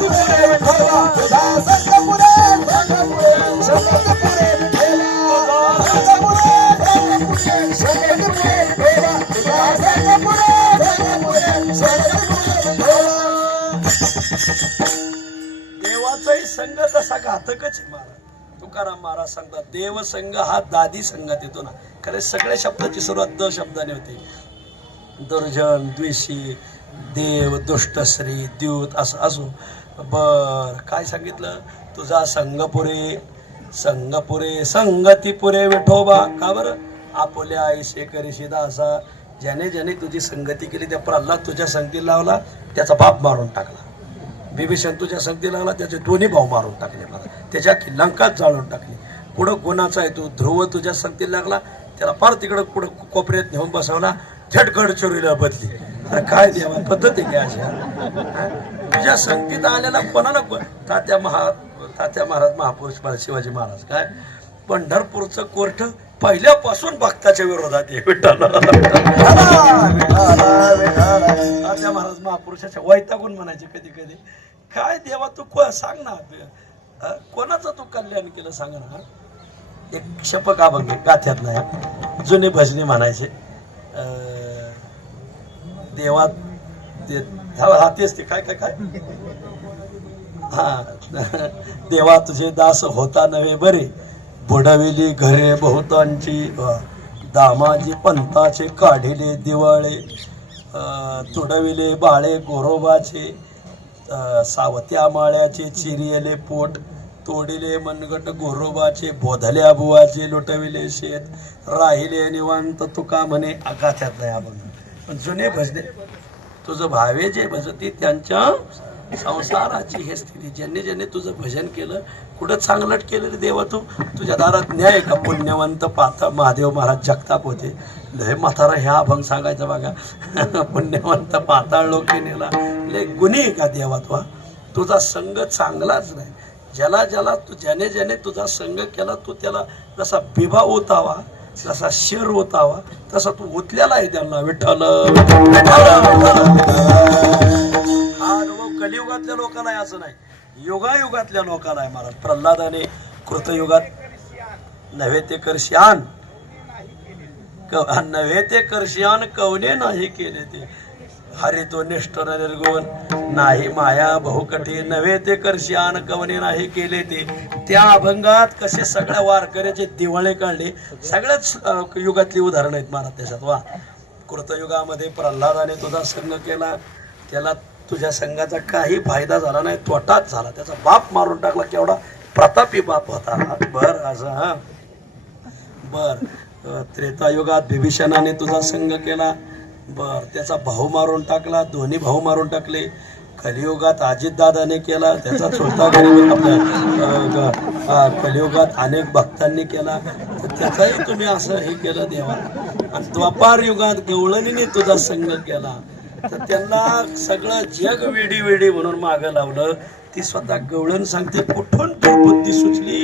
पुरे विठोबा तुझा संघ पुरे देवाचाही संघ तसा घातकच महाराज तुकाराम महाराज सांगतात देव संघ हा दादी संघात येतो ना खरे सगळ्या शब्दाची सुरुवात द शब्दाने होते दुर्जन द्वेषी देव दुष्ट स्त्री द्यूत असं असो बर काय सांगितलं? तुझा संगपुरे संगपुरे संगतीपुरे विठोबा. का बरं? आपुल्या आईशे करीशी दासा. ज्याने ज्याने तुझी संगती केली त्या प्रल्हाद तुझ्या संगतीला लावला, त्याचा बाप मारून टाकला. बिभीषण तुझ्या संगतीला लावला, त्याचे दोन्ही भाऊ मारून टाकले. मला त्याच्या लंकात जाळून टाकली. पुढं गुणाचा आहे तू. ध्रुव तुझ्या संगतीला लागला, त्याला फार तिकडं पुढं कोपऱ्यात नेऊन बसवला, झटकड चोरीला बदली. अरे काय देवा पद्धत आहे अशा. तुझ्या संगतीत आलेला कोणाला तात्या महाराज महापुरुष महाराज शिवाजी महाराज काय पंढरपूरचं कोर्ट पहिल्यापासून भक्ताच्या विरोधात आहे. तात्या महाराज महापुरुषाच्या वैतागून म्हणायचे कधी कधी. काय देवा तू सांग ना, कोणाचं तू कल्याण केलं सांग ना. एक शपक अभंग गाथ्यात नाही, जुने भजनी म्हणायचे. देवा हा तेच ते काय काय काय हा देवा तुझे दास होता नव्हे बरे, बुडविली घरे बहुतांची, दामाजी पंताचे काढिले दिवाळे, तुडविले बाळे गोरोबाचे, सावत्या माळ्याचे चिरियले पोट, तोडिले मनगट गोरोबाचे, बोधल्या बुवाचे लुटविले शेत, राहिले निवांत तुका म्हणे. गाथ्यात नाही आपण पण जुने भजने. तुझं भावे जे भजती त्यांच्या संसाराची हे स्थिती. ज्यांनी ज्यांनी तुझं भजन केलं, कुठं चांगलट केलं रे देवा तू. तुझ्या दारात न्याय का? पुण्यवंत पाता महादेव महाराज जगताप होते. लय म्हातारा ह्या अभंग सांगायचा बघा. पुण्यवंत पाताळ लोके नेला. लय गुन्हे का देवा तू. तुझा संग चांगलाच नाही. ज्याला ज्याला तू ज्याने ज्याने तुझा संग केला, तू त्याला जसा बिभा ओतावा, जसा शेर ओतावा, तसा तू ओतलेला आहे त्यांना. विठ्ठल हा अनुभव कलियुगातल्या लोकांना आहे असं नाही, युगायुगातल्या लोकांना आहे महाराज. प्रल्हादाने कृतयुगात नव्हे ते करश्यान नव्हे ते करश्यान कवने नाही केले ते, हरे तो निष्ठुर निर्गुण नाही माया बहुकठी, नव्हे ते करश्यान कवने नाही केले ते. त्या अभंगात कसे सगळ्या वारकऱ्याचे दिवाळे काढले. सगळ्याच युगातली उदाहरणं आहेत महाराज त्याच्यात. वा कृतयुगामध्ये प्रल्हादाने तुझा संग केला, त्याला तुझ्या संघाचा काही फायदा झाला नाही, तोटाच झाला. त्याचा बाप मारून टाकला. केवढा प्रतापी बाप होता. बर असं हा बर. त्रेतायुगात बिभीषणाने तुझा संग केला, बर त्याचा भाऊ मारून टाकला, दोन्ही भाऊ मारून टाकले. कलियुगात अजितदादाने केला, त्याचा चुलता गरीब आपल्या कलियुगात अनेक भक्तांनी केला, तर त्याचाही तुम्ही असं हे केलं देवा. आणि द्वापार युगात गवळणीने तुझा संग केला, तर त्यांना सगळं जग वेडी वेडी म्हणून मागं लावलं. ती स्वतः गवळण सांगते कुठून तू बुद्धी सुचली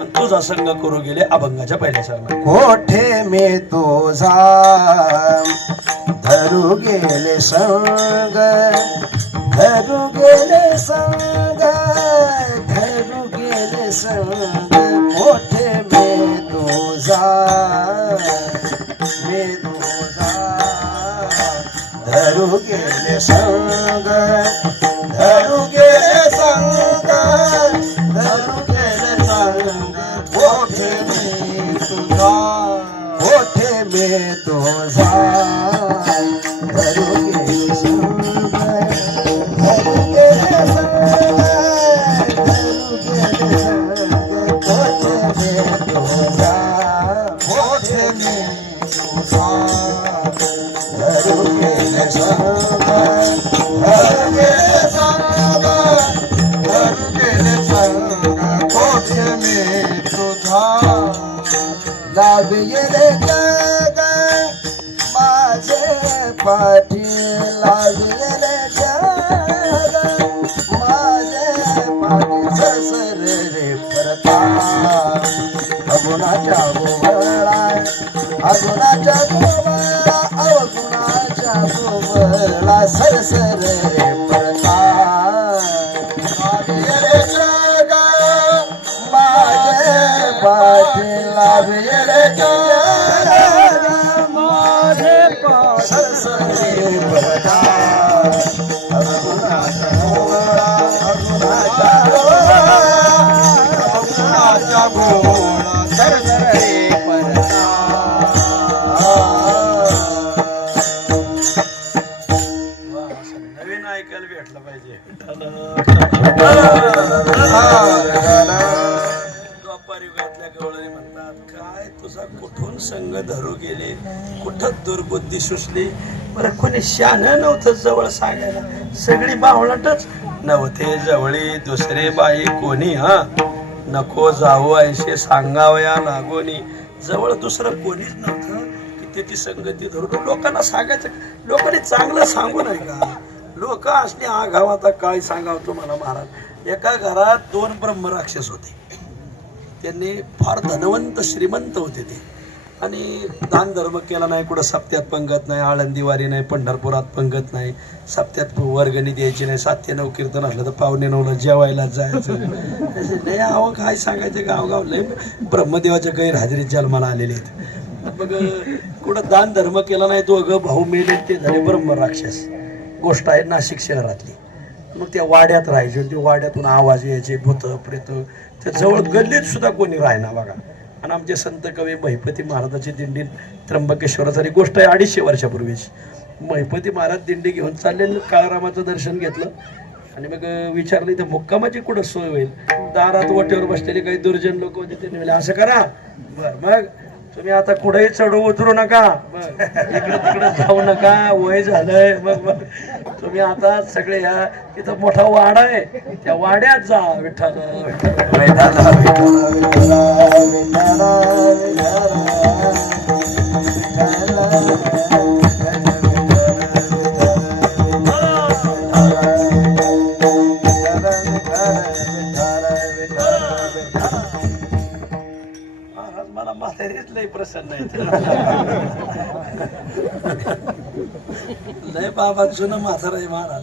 आणि तुझा संग करू गेले. अभंगाच्या पहिल्या चरणात कोठे मे तुझा धरू गेले संग, धरू गेले संग, धरू गेले संग. कोठे मे तुझा धरू गेले संग, धरू गेले संग, धरू गेले संग. कोठे मे तुझा, कोठे मे तुझा धरू गेले संग, धरू गेले संग, धरू गेले संग. कोठे मे तुझा, कोठे मे तुझा धरू गेले संग, धरू गेले संग, धरू गेले संग. कोठे मे तुझा लाविले जग माझे पाठी, लाविले जग माझे पाठी. सरसरे रे परता अगुणाच्या गोवळा, अगुणाच्या गोवळा, अवगुणाच्या गोवळा. सरसरे रे परता लाविले जग माझे पाठी, लाविले जग माझे पाठी. सरसरे परता अगुणाच्या गोवळा, अगुणाच्या गोवळा, अवगुणाच्या गोवळा. सरसरे परता. नवीन ऐकायला भेटलं पाहिजे. द्वापार युगातल्या गवळणी म्हणतात काय तुझा कुठून संग धरू गेले, कुठं दुर्बुद्धी सुचली. बरं कोणी शहाणं नव्हतं जवळ सांगायला, सगळी बावळटच नव्हते जवळी दुसरे बाई कोणी. हा नको जाऊ ऐसे सांगावया लागोनी. जवळ दुसरं कोणीच नव्हतं की त्याची संगती धरून लोकांना सांगायचं. लोकांनी चांगलं सांगू नये का? लोक असले आघाव. आता काय सांगावं तुम्हाला महाराज, एका घरात 2 ब्रह्मराक्षस होते. त्यांनी फार धनवंत श्रीमंत होते ते, आणि दान धर्म केला नाही, कुठं सप्त्यात पंगत नाही, आळंदीवारी नाही, पंढरपुरात पंगत नाही, सप्त्यात वर्गणी द्यायची नाही, 7 ते 9 कीर्तन असलं तर 8:45ला जेवायला जायचं नाही. अहो काय सांगायचं, गावगाव लय ब्रह्मदेवाच्या गैरहजेरीत जन्माला आलेले आहेत. मग कुठं दान धर्म केला नाही, 2 भाऊ मेले, ते झाले ब्रह्मराक्षस. गोष्ट आहे नाशिक शहरातली. मग त्या वाड्यात राहायचे, ते वाड्यातून आवाज यायचे, भूत प्रेत. त्या जवळ गल्लीत सुद्धा कोणी राहणार बघा. आणि आमचे संत कवी महिपती महाराजाची दिंडी त्र्यंबकेश्वराची गोष्ट आहे 250 वर्षापूर्वीची. महिपती महाराज दिंडी घेऊन चालले, काळारामाचं दर्शन घेतलं आणि मग विचारलं इथं मुक्कामाची कुठं सोय होईल. दारात वटेवर बसलेले काही दुर्जन लोक होते, त्यांनी म्हणले असं करा, बरं मग तुम्ही आता कुठेही चढू उतरू नका, इकडे तिकडे जाऊ नका, वय झालंय. मग तुम्ही आता सगळे ह्या इथं मोठा वाडा आहे, त्या वाड्यात जा. विठ्ठल मला म्हातारीच लय प्रसन्न आहे. लय बाबा जुनं म्हातारा आहे महाराज.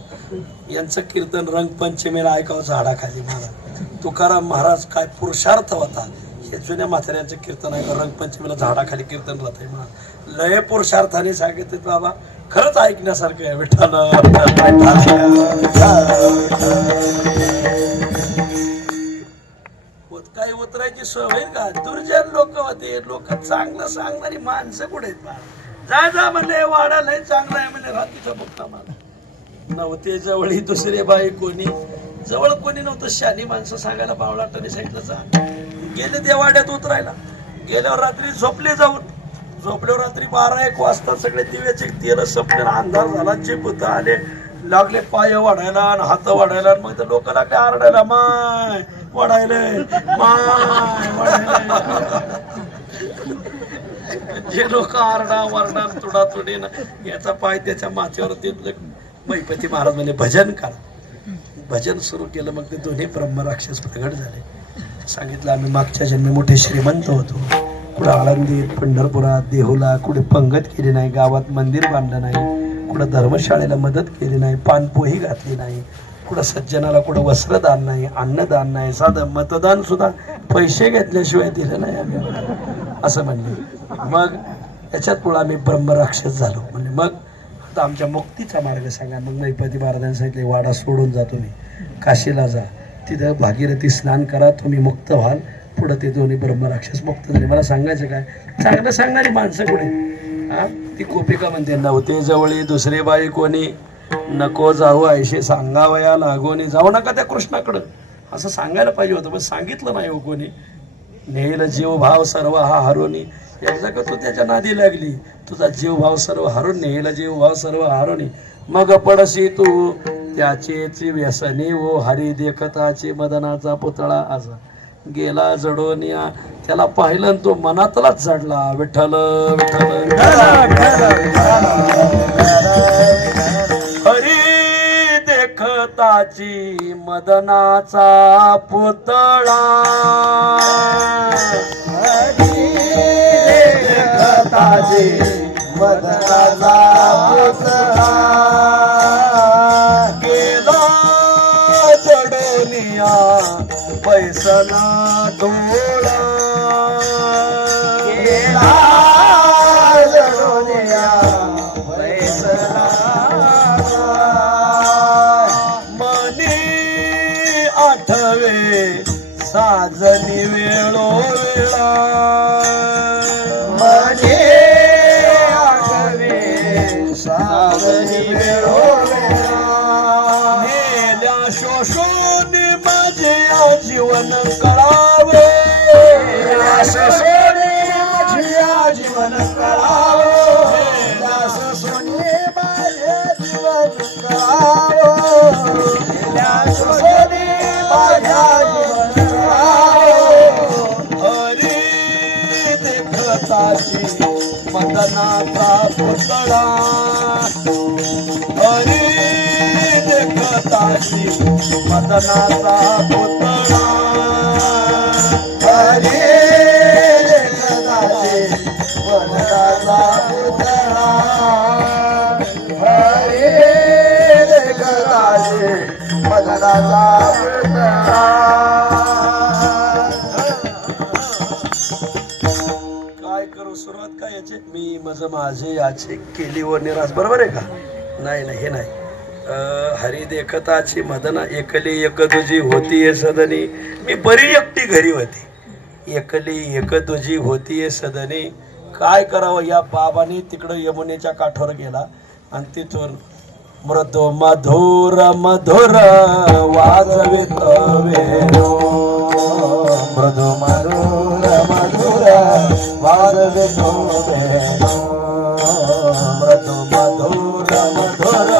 यांचं कीर्तन रंगपंचमीला ऐकावं झाडाखाली महाराज. तुकाराम महाराज काय पुरुषार्थ होता हे जुन्या म्हाताऱ्यांचं कीर्तन ऐकावं रंगपंचमीला झाडाखाली कीर्तन राहतंय महाराज. लय पुरुषार्थाने सांगितलं बाबा, खरंच ऐकण्यासारखं आहे. विठ्ठल काही उतरायची सोय होईल का? दुर्जन लोक होते, लोक चांगलं सांगणारी माणसं कुठे आहेत? जा जा म्हणले, वाडा लय चांगला आहे म्हणले, रात्रीचा मुक्काम नव्हते जवळी दुसरे बाई कोणी. जवळ कोणी नव्हतं, शानी माणसं सांगायला बावळाटाने सांगितलं जा. गेले त्या वाड्यात उतरायला, गेल्यावर रात्री झोपले जाऊन. झोपल्यावर रात्री 12-1 वाजता सगळे दिव्याचे तेल संपले, अंधार झाला, चिपत आले, लागले पाय वाढायला आणि हात वाढायला. मग तर लोक लागले आरडायला, माय वाढायलंय, माय वाढायलंय. जे लोक आरडा वरडा तुडा तुडी ना, याचा पाय त्याच्या माथ्यावर. महिपती महाराज म्हणजे भजन करा. भजन सुरू केलं, मग ते दोन्ही ब्रह्मराक्षस प्रगट झाले. सांगितलं आम्ही मागच्या जन्मी मोठे श्रीमंत होतो, कुठं आळंदीत, पंढरपुरात, देहूला कुठे पंगत केली नाही, गावात मंदिर बांधलं नाही, कुठं धर्मशाळेला मदत केली नाही, पानपोही घातली नाही, कुठं सज्जनाला कुठं वस्त्रदान नाही, अन्नदान नाही, साधं मतदान सुद्धा पैसे घेतल्याशिवाय दिलं नाही आम्ही, असं म्हणले. मग त्याच्यात पुढं आम्ही ब्रह्मराक्षस झालो. म्हणजे मग आता आमच्या मुक्तीचा मार्ग सांगा. मग महिपती महाराजांनी सांगितले, वाडा सोडून जा, तुम्ही काशीला जा, तिथं भागीरथी स्नान करा, तुम्ही मुक्त व्हाल. पुढं ते दोन्ही ब्रह्मराक्षस मुक्त झाले. मला सांगायचं काय, चांगलं सांगणारी माणसं कुठे? हा, ती गोपिका म्हणते, नव्हते जवळी दुसरे बाई कोणी, नको जाऊ ऐशे सांगावया लागोनी. जाऊ नका त्या कृष्णाकडं, असं सांगायला पाहिजे होतं, पण सांगितलं नाही हो कोणी. नेल जीव भाव सर्व हा हरोनी. एकदा का तू त्याच्या नादी लागली, तुझा जीव भाव सर्व हरून नेल जीव भाव सर्व हरोनी. मग पडशी तू त्याचेच व्यसनी, ओ हरी देखताचे मदनाचा पुतळा. असा गेला जडोनिया, त्याला पाहिलं तो मनातलाच जडला. विठ्ठल विठ्ठल हरी देखताची मदनाचा पुतळा. हरी देखताची मदनाचा पुतळा. गेला जडोनिया पैसना डोळा. गेला जडोनिया पैसना मनी आठवे साजनी वेळोवेळा. मने आठवे देखताची मदनाचा पुतळा हरी देखताची मदनाचा पुतळा हरी देखताची मदनाचा पुतळा हरी देखताची मदनाचा पुतळा काय करू सुरुवात काय याची मी माझे याचे केली व निराश बरोबर आहे का नाही नाही हे नाही हरी देखताची मदना एकली एक तुझी होती सदनी मी बरी एकटी घरी होती एकली एक तुझी होती सदनी काय करावं या बाबांनी तिकडं यमुनेच्या काठावर गेला आणि तिथून मृदू मधुर मधुर वाजवित वेणू मृदू मधुर मधुर वाजवितो वेणू मृदू मधुर मधुर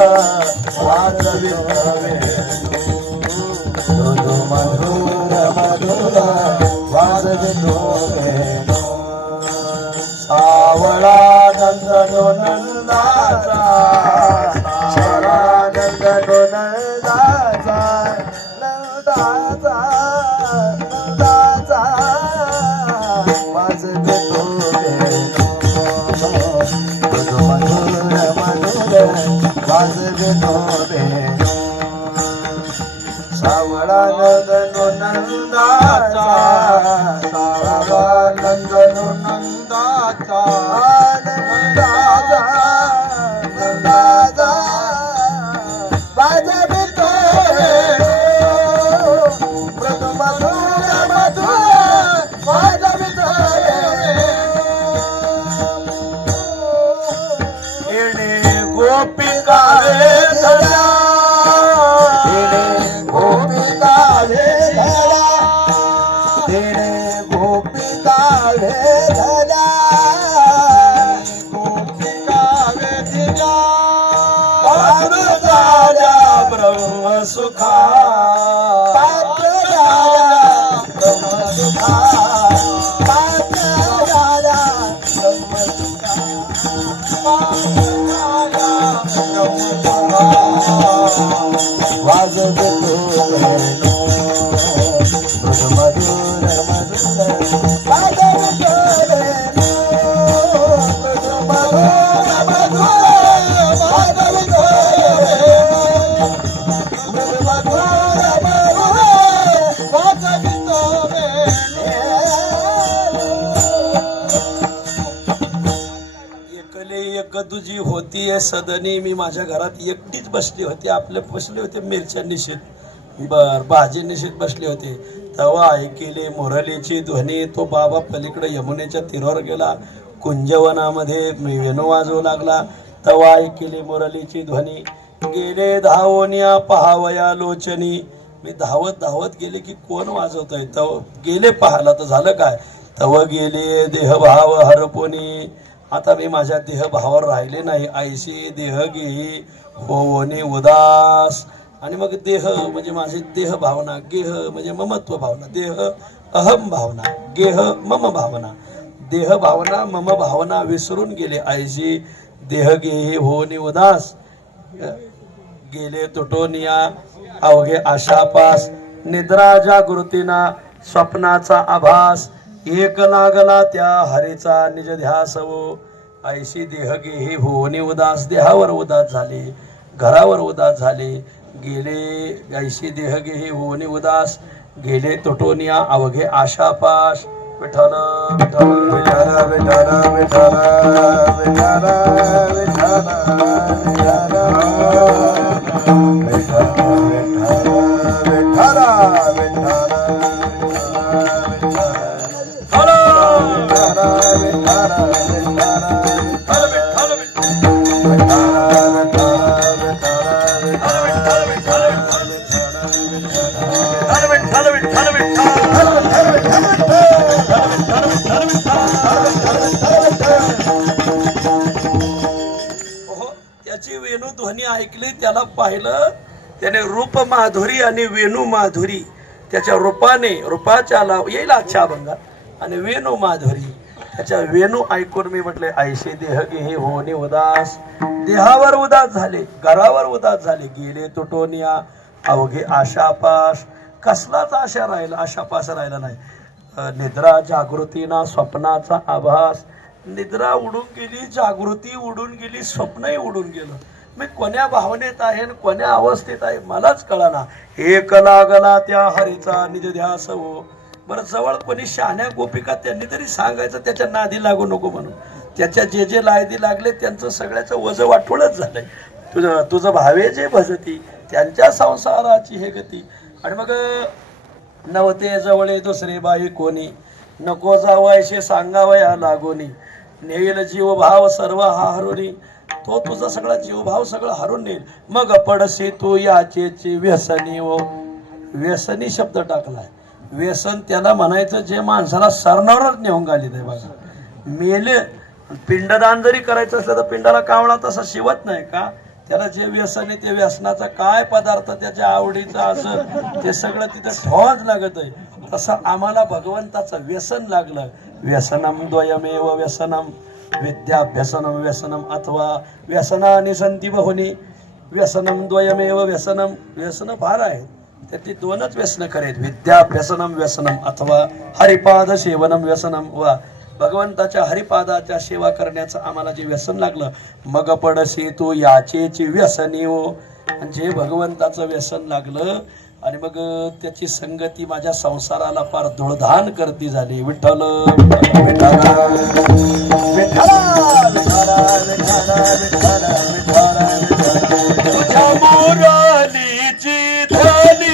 वाजवित वेणू मृदू मधुर मधुर वाजवितो वेणू सावळा नंदनो नंदाचा सावळा नंदनो नंदाचा नंदाचा नंदाचा वाजवितो वेणू मृदू मधुर मधुर वाजवितो वेणू सावळा नंदनो नंदाचा सावळा नंदनो नंदाचा नंदाचा नंदाचा वाजवितो मृदू मधुर मधुर वाजवितो येणे गोपिका रे धरा गोपिका रे धरा तेरे गोपिका रे धरा गोपिका रे धरा पात्र झाल्या ब्रह्म सुखा पात्र झाला ब्रह्मसुखा पात्र झाला ब्रह्मसुखा वाजवितो वेणू मृदू मधुर मधुर वाजवितो वेणू मृदू मधुर मधुर वाजवितो वेणू मृदू मधुर मधुर वाजवितो एकले एक तुझी होती सदनी मी माझ्या घरात एकटीच बसली होती आपले बसले होते मिरच्या निषेध बर भाजी निषेध बसले होते तेव्हा ऐकले मुरलीची ध्वनी तो बाबा पलीकडे यमुनेच्या तीरावर गेला कुंजवनामध्ये वेणू वाजवू लागला तेव्हा ऐकले मुरलीची ध्वनी गेले धावोनिया पहावया लोचनी मी धावत धावत गेले की कोण वाजवतोय तव गेले पाहायला तर झालं काय तव गेले देहभाव हरपोनी आता मी माझ्या देहभावावर राहिले नाही ऐशी देह गेही होवणे उदास आणि मग देह म्हणजे माझी देह भावना गेह म्हणजे ममत्व भावना देह अहम भावना गेह मम भावना देह भावना मम भावना विसरून गेले ऐशी देह गेही होवणे उदास गेले तुटोनिया अवघे आशापास निद्रा जागृतीना स्वप्नाचा आभास एक लागला त्या हरीचा निज ध्यासवो ऐशी देह गेही होणे उदास देहावर उदास झाले घरावर उदास झाले गेले ऐशी देह गेही होणे उदास गेले तुटोनिया अवघे आशापास विठ्ठल विठ्ठल विठ्ठल विठ्ठल विठ्ठल विठ्ठल विठ्ठल त्याची वेणू ध्वनी ऐकली त्याला पाहिलं त्याने रूप माधुरी आणि वेणू माधुरी त्याच्या रूपाने रूपाच्या येईल अच्छा अभंगात आणि वेणू माधुरी त्याच्या वेणू ऐकून मी म्हटले ऐशे देह गे होणे उदास. देहावर उदास झाले, घरावर उदास झाले, गेले तुटोनिया अवघे आशापाश. कसलाच आशा राहिला, आशापाश राहिला नाही. निद्रा जागृतीना स्वप्नाचा आभास. निद्रा उडून गेली, जागृती उडून गेली, स्वप्नही उडून गेलं. मी कोण्या भावनेत आहे आणि कोण्या अवस्थेत आहे मलाच कळाना. एक लागला त्या हरीचा निज ध्यास हो. बरं जवळ कोणी शहाण्या गोपिका त्यांनी तरी सांगायचं त्याच्या नादी लागू नको म्हणून. त्याच्या जे जे लायदी लागले त्यांचं सगळ्याचं वज वाटोळच झालंय. तुझं भावे जे भजती त्यांच्या संसाराची हे गती. आणि मग नवते जवळे दुसरे बाई कोणी, नको जावायशे सांगावया लागोनी. नेईल जीवभाव सर्व हा हरुनी. तो तुझा सगळा जीवभाव सगळं हरून नेईल. मग पडशी तू याचेची व्यसनी हो. व्यसनी शब्द टाकलाय. व्यसन त्याला म्हणायचं जे माणसाला सरणारच नेऊन घालीत आहे बघा. मेले पिंडदान जरी करायचं असलं तर पिंडाला कावळा तसा शिवत नाही का. त्याला जे व्यसन आहे ते व्यसनाचा काय पदार्थ त्याच्या आवडीचा असं ते सगळं तिथं ठोज लागत आहे. तसं आम्हाला भगवंताचं व्यसन लागलं. व्यसनम द्वयमेव व्यसनम विद्याभ्यसनम व्यसनम अथवा व्यसनानि संती बहुनी. व्यसनम द्वयमेव व्यसनम. व्यसन फार आहे त्यातली दोनच व्यसन करेत. विद्याभ्यसनम व्यसनम अथवा हरिपाद सेवनम व्यसनम. वा भगवंताच्या हरिपादाच्या सेवा करण्याचं आम्हाला जे व्यसन लागलं. मग पडशी तू याचेची व्यसनी हो. जे भगवंताचं व्यसन लागलं आणि मग त्याची संगती माझ्या संसाराला फार धुळधान करती झाली. विठ्ठल तुझ्या मोरालीची ध्वनी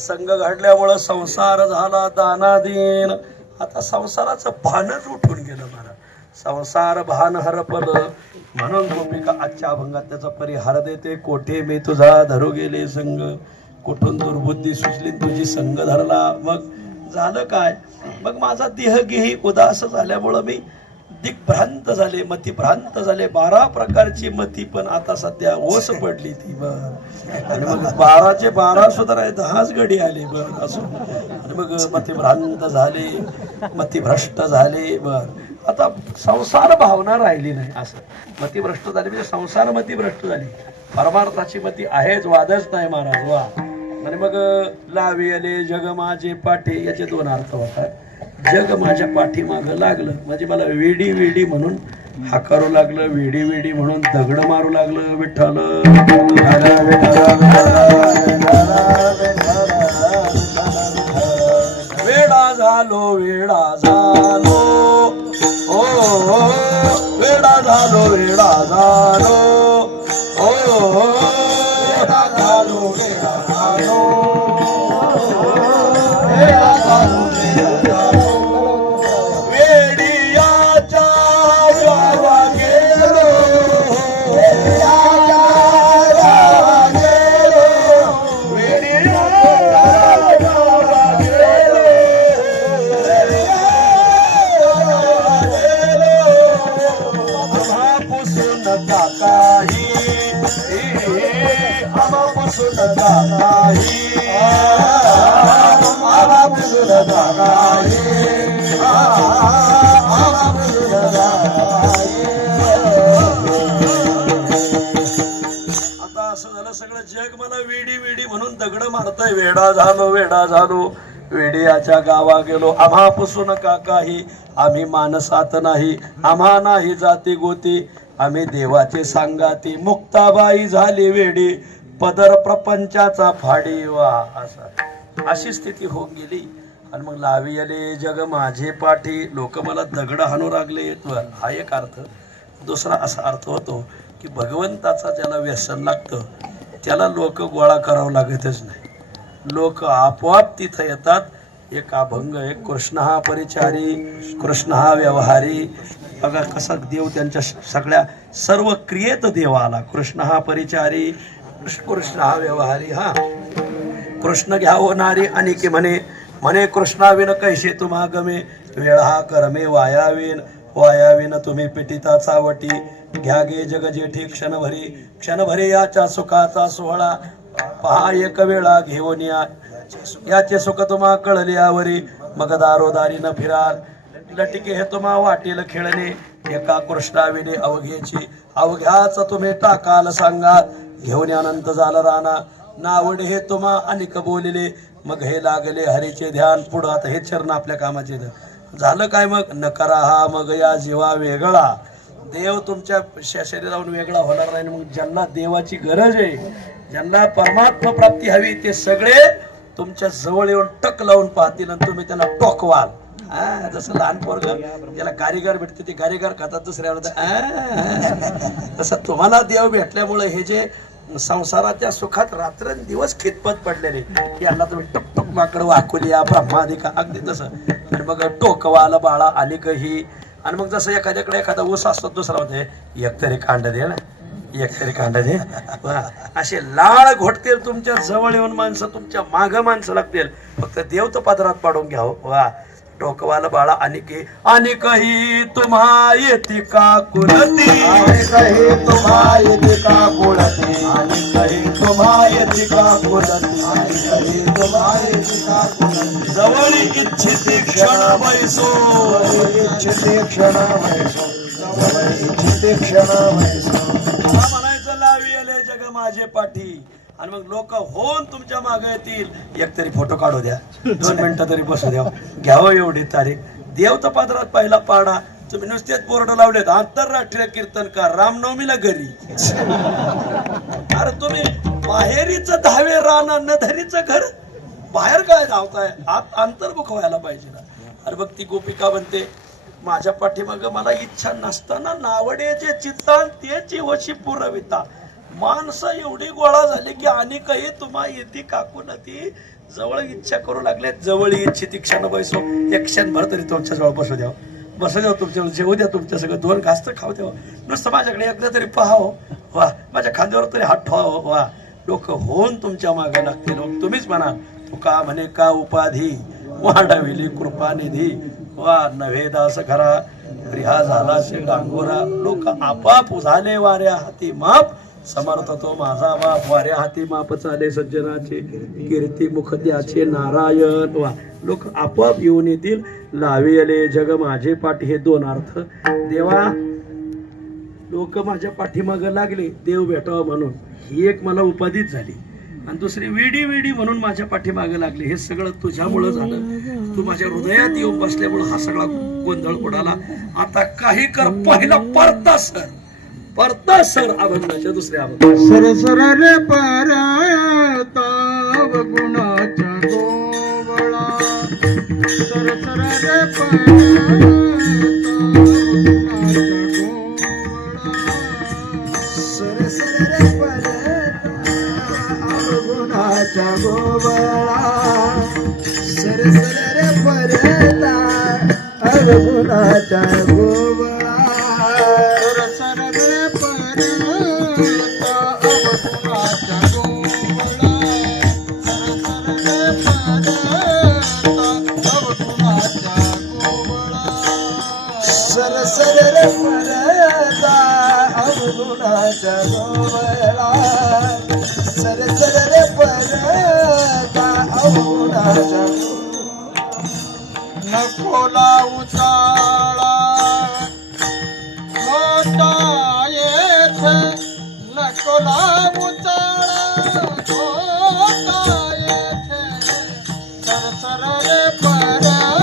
संघ घडल्यामुळं संसार झाला दानादीन. आता संसाराचं भानच उठून गेलं मला. संसार भान हरपलं म्हणून गोपिका आजच्या अभंगात त्याचा परिहार देते. कोठे मी तुझा धरू गेले संग, कुठून दुर्बुद्धी सुचली तुझी संग धरला. मग झालं काय, मग माझा देहगेही उदास झाल्यामुळं मी दिग्भ्रांत झाले, मतिभ्रांत झाले. 12 प्रकारची मती पण आता सध्या ओस पडली ती. बर आणि मग 12चे 12 सुधाराय 10च गडी आले. बर असं आणि मग मतिभ्रांत झाले, मतिभ्रष्ट झाले. बर आता संसार भावना राहिली नाही. असं मतिभ्रष्ट झाले म्हणजे संसार मतिभ्रष्ट झाली. परमार्थाची मती आहेच, वादच नाही महाराज. वा आणि मग लाविले जग माझे पाठे, याचे 2 अर्थ होतात. जग माझ्या पाठीमागं लागलं म्हणजे मला वेडी वेडी म्हणून हाकारू लागलं, वेडी वेडी म्हणून दगड मारू लागलं. विठ्ठल वेडा झालो, वेडा झालो, ओ वेडा झालो, वेडा झालो, ओ झालो वेडा झालो वेडा झालो वेडा झालो वेडियाच्या गावा गेलो वेड्याच्या गावा गेलो वेडियाच्या गावा गेलो आम्हापासून काही आम्हापासून काही आवापून जागाये आवापून जागाये आता असं झालं सगळं जग मला वेडी वेडी म्हणून दगड मारतय वेडा झालो वेडियाच्या गावा गेलो आम्हापासून का काही आम्ही मानसात नाही आम्हा नाही जाती गोती आम्ही देवाचे सांगाती मुक्ताबाई झाली वेडी पदर प्रपंचाचा फाडी वा अशी स्थिती होऊन गेली आणि मग लावी आले जग माझे पाठी लोक मला दगड हाणू लागले हा एक अर्थ दुसरा असा अर्थ होतो की भगवंताचा ज्याला व्यसन लागतं त्याला लोक गोळा करावं लागतच नाही लोक आपोआप तिथं येतात एक अभंग एक कृष्ण हा परिचारी कृष्ण हा व्यवहारी बघा कसा देव त्यांच्या सगळ्या सर्व क्रियेत देव आला कृष्ण हा परिचारी कृष्ण हा व्यवहारी हा कृष्ण घ्या होणारी आणि की म्हणे कृष्णाविन कैसे तुम्हा गमे वेळ हा करमे वायाविन तुम्ही पिटिता चावटी घ्या गे जग जेठी क्षणभरी याच्या सुखाचा सोहळा पहा एक वेळा घेऊन याचे सुख तुम्हा कळले आवरी मग दारोदारी न फिराल लटिके हे तुम्हा वाटेल खेळणे एका कृष्णाविने अवघ्याच तुम्ही टाकाल सांगा घेऊन अनंत झालं राणा नावड हे तुम्हा अनेक बोलिले मग हे लागले हरीचे ध्यान पुढं आता हे चरण आपल्या कामाचे झालं काय मग न करा हा मग या जीवा वेगळा देव तुमच्या शरीरावरून वेगळा होणार नाही मग ज्यांना देवाची गरज आहे ज्यांना परमात्मा प्राप्ती हवी ते सगळे तुमच्या जवळ येऊन टक लावून पाहतील आणि तुम्ही त्यांना टोकवाल जसं लहान पोरग ज्याला गारीगार भेटते ते गारीगार खातात दुसऱ्यावर तसं तुम्हाला देव भेटल्यामुळे हे जे संसाराच्या सुखात रात्रंदिवस खितपत पडलेले यांना तुम्ही टक टक माकड वाकुली या ब्रह्मादिका अगदी तसं आणि मग टोकवाला बाळा आली कही आणि मग जसं एखाद्याकडे एखादा ऊस असतो दुसरा होते एकतरी कांड दे ना एकतरी कांड दे असे लाळ घोटतील तुमच्या जवळ येऊन माणसं तुमच्या माग माणसं लागतील फक्त देव तर पदरात पाडून घ्यावं वा टोकवाला बाळा आणि काही तुम्हा येते का कुलती आणि काही तुम्हा येते का कुळती आणि काही तुम्हा येते का कुळती आणि काही तुम्हा येते का कुळती जवळ इच्छिते क्षण वैसो इच्छिते क्षण वैसो इच्छिते क्षण वैसो म्हणायचं लावी आले जग माझे पाठी आणि मग लोक होऊन तुमच्या मागे येतील एक तरी फोटो काढू द्या 2 मिनिटं तरी बसू द्या घ्यावं एवढी तारीख देव तर पादरात पहिला पाडा तुम्ही नुसतेच बोर्ड लावलेत आंतरराष्ट्रीय कीर्तनकार रामनवमीला घरी अरे तुम्ही माहेरीचं 10वे रान अन्नधरीचं घर बाहेर काय धावताय आत अंतर्मुख व्हायला पाहिजे ना अरे बघ ती गोपिका म्हणते माझ्या पाठीमाग मला इच्छा नसताना नावडेचे चित्तान तेची वशी पुरविता माणसं एवढी गोळा झाली की आणि काही तुम्हा येते काकू न ती जवळ इच्छा करू लागले जवळ इच्छित क्षण बसो एक क्षणभर तरी तुमच्या जवळ बसू द्यावं तुमच्या जेवू द्या तुमच्या सगळं 2 घास तर खाऊ द्यावं नुसतं माझ्याकडे एकदा तरी पाहावं वा माझ्या खांद्यावर तरी हात ठेवावं वा लोक होऊन तुमच्या मागे लागते लोक तुम्हीच म्हणा तुका म्हणे का उपाधी वाढविली कृपानिधी वा नव्हे दास खरा रिहा झाला शे डांगोरा लोक आपाप झाले वाऱ्या हाती माप समर्थ तो माझा बाप वाऱ्या हाती माप चाले सज्जनाचे कीर्ती मुख त्याचे नारायण वा लोक आपोआप येऊन येतील लावी आले जग माझे पाठी हे 2 अर्थ देवा लोक माझ्या पाठीमाग लागले देव भेटावा म्हणून ही एक मला उपाधीच झाली आणि दुसरी वेडी म्हणून माझ्या पाठीमागे लागले हे सगळं तुझ्यामुळं झालं तू माझ्या हृदयात येऊन बसल्यामुळं हा सगळा गोंधळ उडाला आता काही कर पहिला परता सर अभंगाच्या दुसऱ्या अभंग सरसर रे परताव गुणाच्या गोवळा सरसर रे परताव गुणाच्या गोवळा सरसर रे परताव अवगुणाच्या गोवळा सरसर रे परता अवगुणाच्या गोवळा सरसर रे परता अवगुणाच्या गोवळा सरसर रे परता अवगुणाच्या गोवळा सरसर रे परता अवगुणाच्या नको लावू चाळा मोठा येथे नको लावू चाळा मोठा येथे सरसर रे परता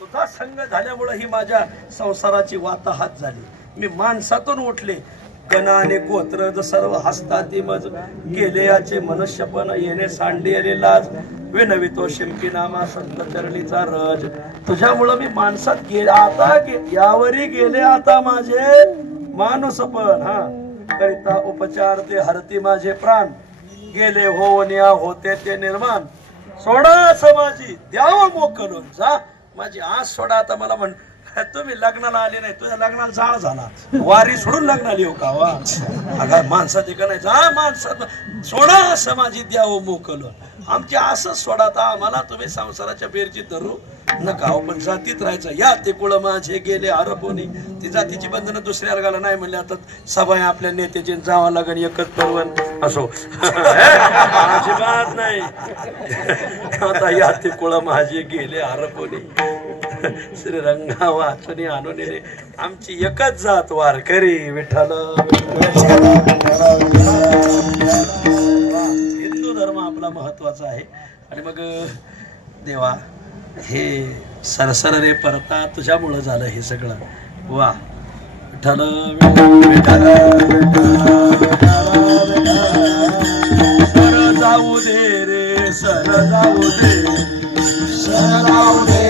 तुझा संग झाल्यामुळे ही माझ्या संसाराची वाताहात झाली. मी माणसातून उठले गणाने गोत्र सर्व हसताती मज गेले याचे मनुष्यपण येणे सांडी आले लाज विनवितो शिंपी नामा संत चरलीचा रज. तुझ्यामुळं मी माणसात गेले आता यावरी गेले आता माझे माणूस पण हा करिता उपचार ते हरती माझे प्राण गेले होण्या होते ते निर्माण सोडा समाजी द्यावं मोकलून जा माझी आज सोडा. आता मला म्हण तुम्ही लग्नाला आले नाही तुझ्या लग्नाला जाळ झाला वारी सोडून लग्नाला येऊ का वा अगं माणसात का नाही जा माणसात सोडा समाजी द्यावं मोकलून आमची असंच सोडा आता आम्हाला तुम्ही संसाराच्या बेरची धरू नका हो पण जातीत राहायचं या ते कुळ माझे गेले हरपोनी ती जातीची बंधनं दुसऱ्या वर्गाला नाही म्हणले आता सभा आपल्या नेत्याची जावं लागेल एकच पर्वन असो अजिबात नाही आता या ते कुळ माझे गेले हरपोनी श्रीरंगा वाचनी आणून आमची एकच जात वारकरी विठ्ठल. हिंदू धर्म आपला महत्वाचा आहे आणि मग देवा हे सरसर रे परता तुझ्यामुळं झालं हे सगळं वा विठ्ठल विठ्ठल सर जाऊ दे रे सर जाऊ दे सर जाऊ दे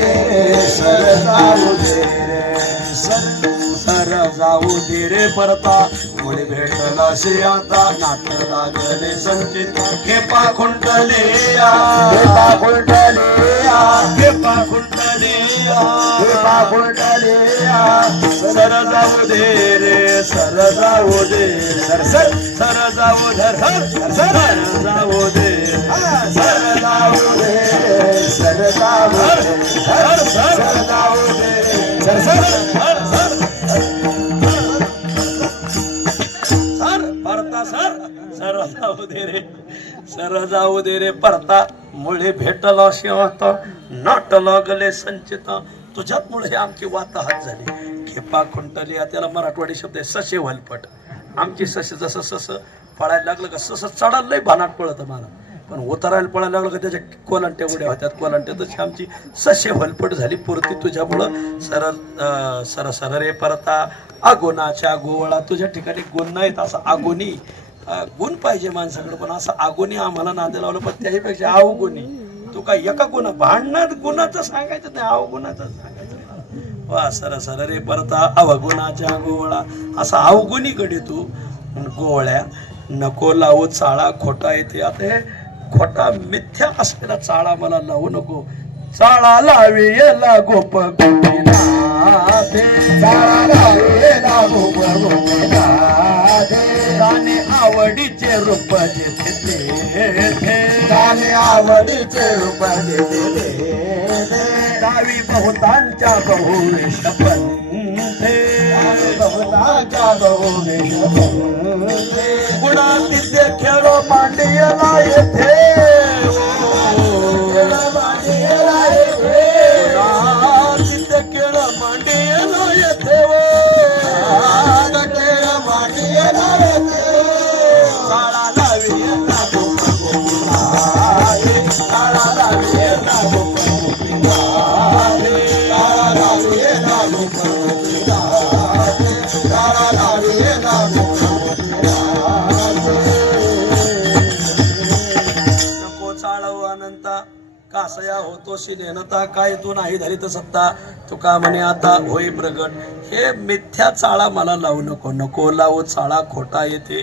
सर जाऊ दे सर जाऊ दे रे परता मुळे भेटला शे आता नाट लागले संचित खेपा खुंटले खेपा खुंटले खेपा खुंटले खेपा खुंटले सर जाऊ दे रे सर जाऊ दे सर सर सर जाऊ दे सर जाऊ दे सर जाऊ दे सर जाऊ दे सर जाऊ दे सर सर परता सर सर जाऊ दे रे सर जाऊ दे रे परता मुळे भेटला शेवत नाट लागले संचित तुझ्यात मुळे आमची वाताहात झाली खेपा खुंटली त्याला मराठवाडी शब्द आहे ससे वलपट आमची ससे जसं सस पळायला लागलं का सस चढायला लय भानाट पळत मला पण उतरायला पळायला लागलं का त्याच्या कोलांट्या उड्या होत्यात कोलांट्या तशी आमची ससे वलपट झाली पुरती तुझ्यामुळं सर सर सर रे परता आगोनाच्या गोवळा तुझ्या ठिकाणी गुण नाहीत असं आगोनी गुण पाहिजे माणसाकडे पण असं आगोनी आम्हाला नादे लावलं पण त्याहीपेक्षा अवगुणी तू काय एका गुन्हा भांडणात गुणाचं सांगायचं नाही अवगुणाचं सांगायचं वा सर सर रे परता अवगुणाच्या गोवळा असा अवगुणी गडी तू गोवळ्या नको लावू चाळा खोटा येते आता हे खोटा मिथ्या असलेला चाळा मला लावू नको चाळा लावी येला गोप गोपीनाथे चाळा लावी येला गोप गोपीनाथे गाणे आवडीचे रूप जेथे गाणे आवडीचे रूप जेथे डावी बहुतांच्या बहुवेश पंथे बहुतांच्या बहुवेश पंथे गुणातीत खेळो मांडियला येथे तोशी नेनता काय तू नाही धरी तर सत्ता तुका म्हणे आता होई प्रगट. हे मिथ्या चाळा मला लावू नको, नको लावू चाळा खोटा येते.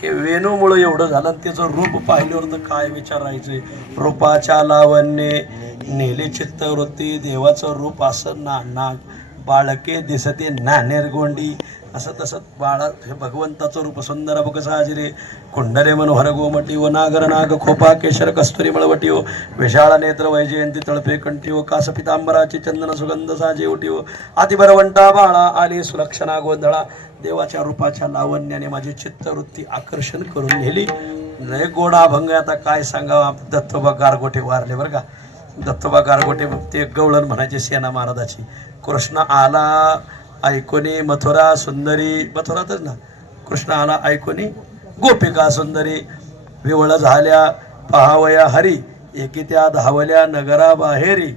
हे वेणूमुळं एवढं झालं आणि त्याचं रूप पाहिल्यावर तर काय विचारायचंय. रूपाच्या लावण्ये नेली चित्तवृत्ती, देवाचं रूप असं नाक बाळके दिसते नानेर गोंडी. असं तसं बाळा हे भगवंताचं रूप सुंदर बघ साजरे. कुंडले मनोहर गोमटी व नागर नाग खोपा केशर कस्तुरी मळवटी हो. विशाळ नेत्र वैजयंती तळपे कंठी हो. कास पितांबराची चंदन सुगंध साजे उठी हो. अतिभरवंटा बाळा आली सुलक्षणा गोंधळा. देवाच्या रूपाच्या लावण्याने माझी चित्तवृत्ती आकर्षण करून नेली. लय गोडा अभंग. आता काय सांगावं. दत्तोबा गारगोटे वारले बरं का. दत्तोबा गारगोटे ते गवळण म्हणायचे सेना महाराजाची. कृष्ण आला ऐकोनी मथुरा सुंदरी, मथुरातच ना. कृष्ण आला ऐकोनी गोपिका सुंदरी. विवळ झाल्या पहावया हरी, एकी त्या धावल्या नगरा बाहेरी.